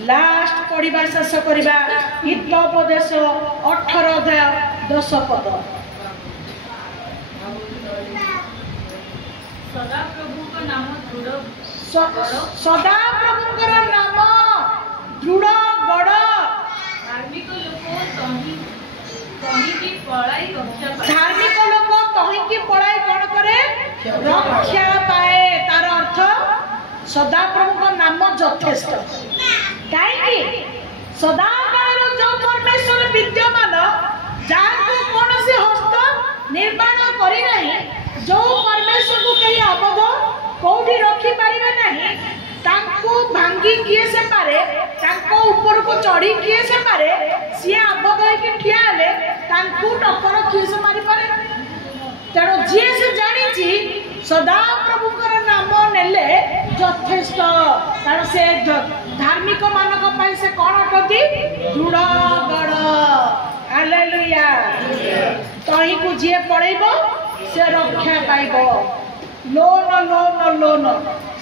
लास्ट पढ़ा शेष करवा हितोपदेश 18 अध्याय 10 पद सदा प्रभु नाम दृढ़ गढ़ धार्मिक लोक तहिकी पढ़ाई कौन करे रक्षा पाए तार अर्थ सदा प्रभु नाम यथेष्ट कहीं सदा काल जो परमेश्वर विद्यमान जहाँ कौन से हस्त निर्माण करना जो परमेश्वर को कहीं अबध कौटी रखी पारे ना भांगी किए से पारे ऊपर को चढ़ी किए से पारे सी आबद्ध होकर ठिया हेले टक्कर किए से मारी पारे तेणु जी से जानी सदा प्रभु नाम नेले यथेष्ट कारण से धार्मिक मानक से कौन अटती दृढ़ गढ़ हालेलुया तही को जी पढ़ेब से रक्षा पाइब लोन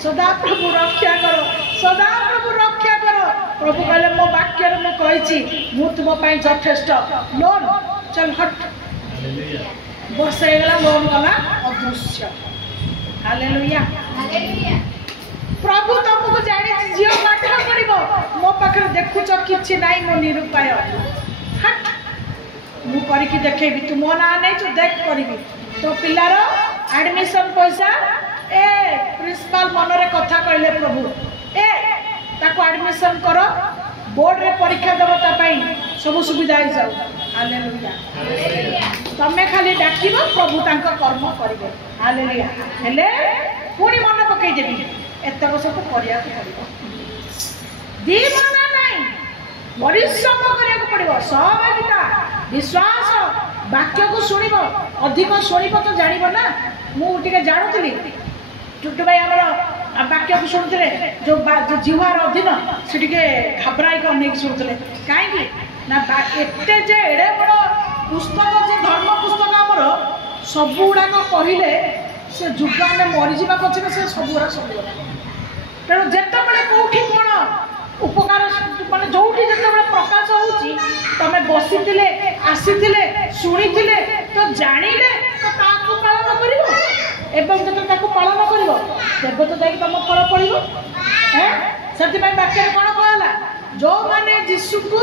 सदा प्रभु रक्षा कर प्रभु कहले मो वाक्य में कही मु तुम यथेष्ट लोन चल हट वर्ष होगा लोन गला अदृश्य हालेलुया प्रभु तुमको जानी झील पाठ कर मो पाखे देखुच कि मो निरुपाय हट मु करके देखेबी तू मो ना नहीं देख करी तो पिलार एडमिशन पैसा ए प्रिंसिपल मनरे कथा कहले प्रभु ए ताको एडमिशन कर बोर्ड रे परीक्षा देव सब सुविधा हो जाऊ हालेलुया तमे खाली डाकिबो प्रभु तांका कर्म करिवे हालेलुया हेले पुणी मन पकई देबी एतक सब करिया पड़िबो दीवाना नहीं परिश्रम करिया पड़िबो सहभागिता विश्वास वाक्य को सुनिबो अधिक सुनिबो तो जानिबो ना मु टिके जानुतली टुटु भाई हमर वाक्य को सुनथले जो जीवार अधीन से टिके घबराई को नहीं सुनथले काहे ना एते जे एडे बड़ पुस्तक जे धर्म पुस्तक हमर सब गुड़ा कहले से जुग में मरी जा पछे से सब गुड़ा सब तेणु जिते बड़े कौटी कौन उपकार माने जो जिते प्रकाश होची तमे बसी आसी शुणी तो जानिले तो ताकू पालन करिवो एवं जब ताकू पालन करिवो तेबे तो जाई तुम फल पड़िवो हैं सेति भाई वाक्य कोन कहला जो माने यीशु को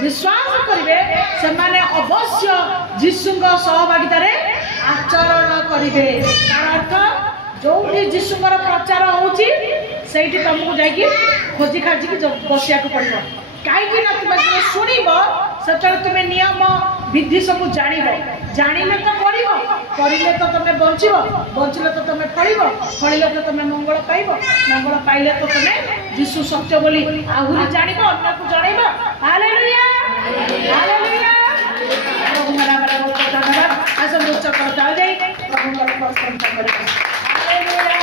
विश्वास करिवे से माने अवश्य यीशु को सहभागिता रे आचरण करिवे तार अर्थ जो यीशुर प्रचार होची सेठी तुमको जाई खोजी खाजी की बसिया को पड़ो कहीं तुम शुणव से तुम्हें नियम विधि सब जानिले तो करे तो तुम बचले तो तुम फल तो तुम मंगल पाइले तो तुम यीशु सत्य बोली आहरी जान अन्य को जनइब हालेलुया हालेलुया। ଆସନ୍ତୁ ଚକ୍ର ତଳେ ଯାଇ ପ୍ରଭୁଙ୍କର ପ୍ରଶଂସା କରିବା। ହାଲେଲୁୟା।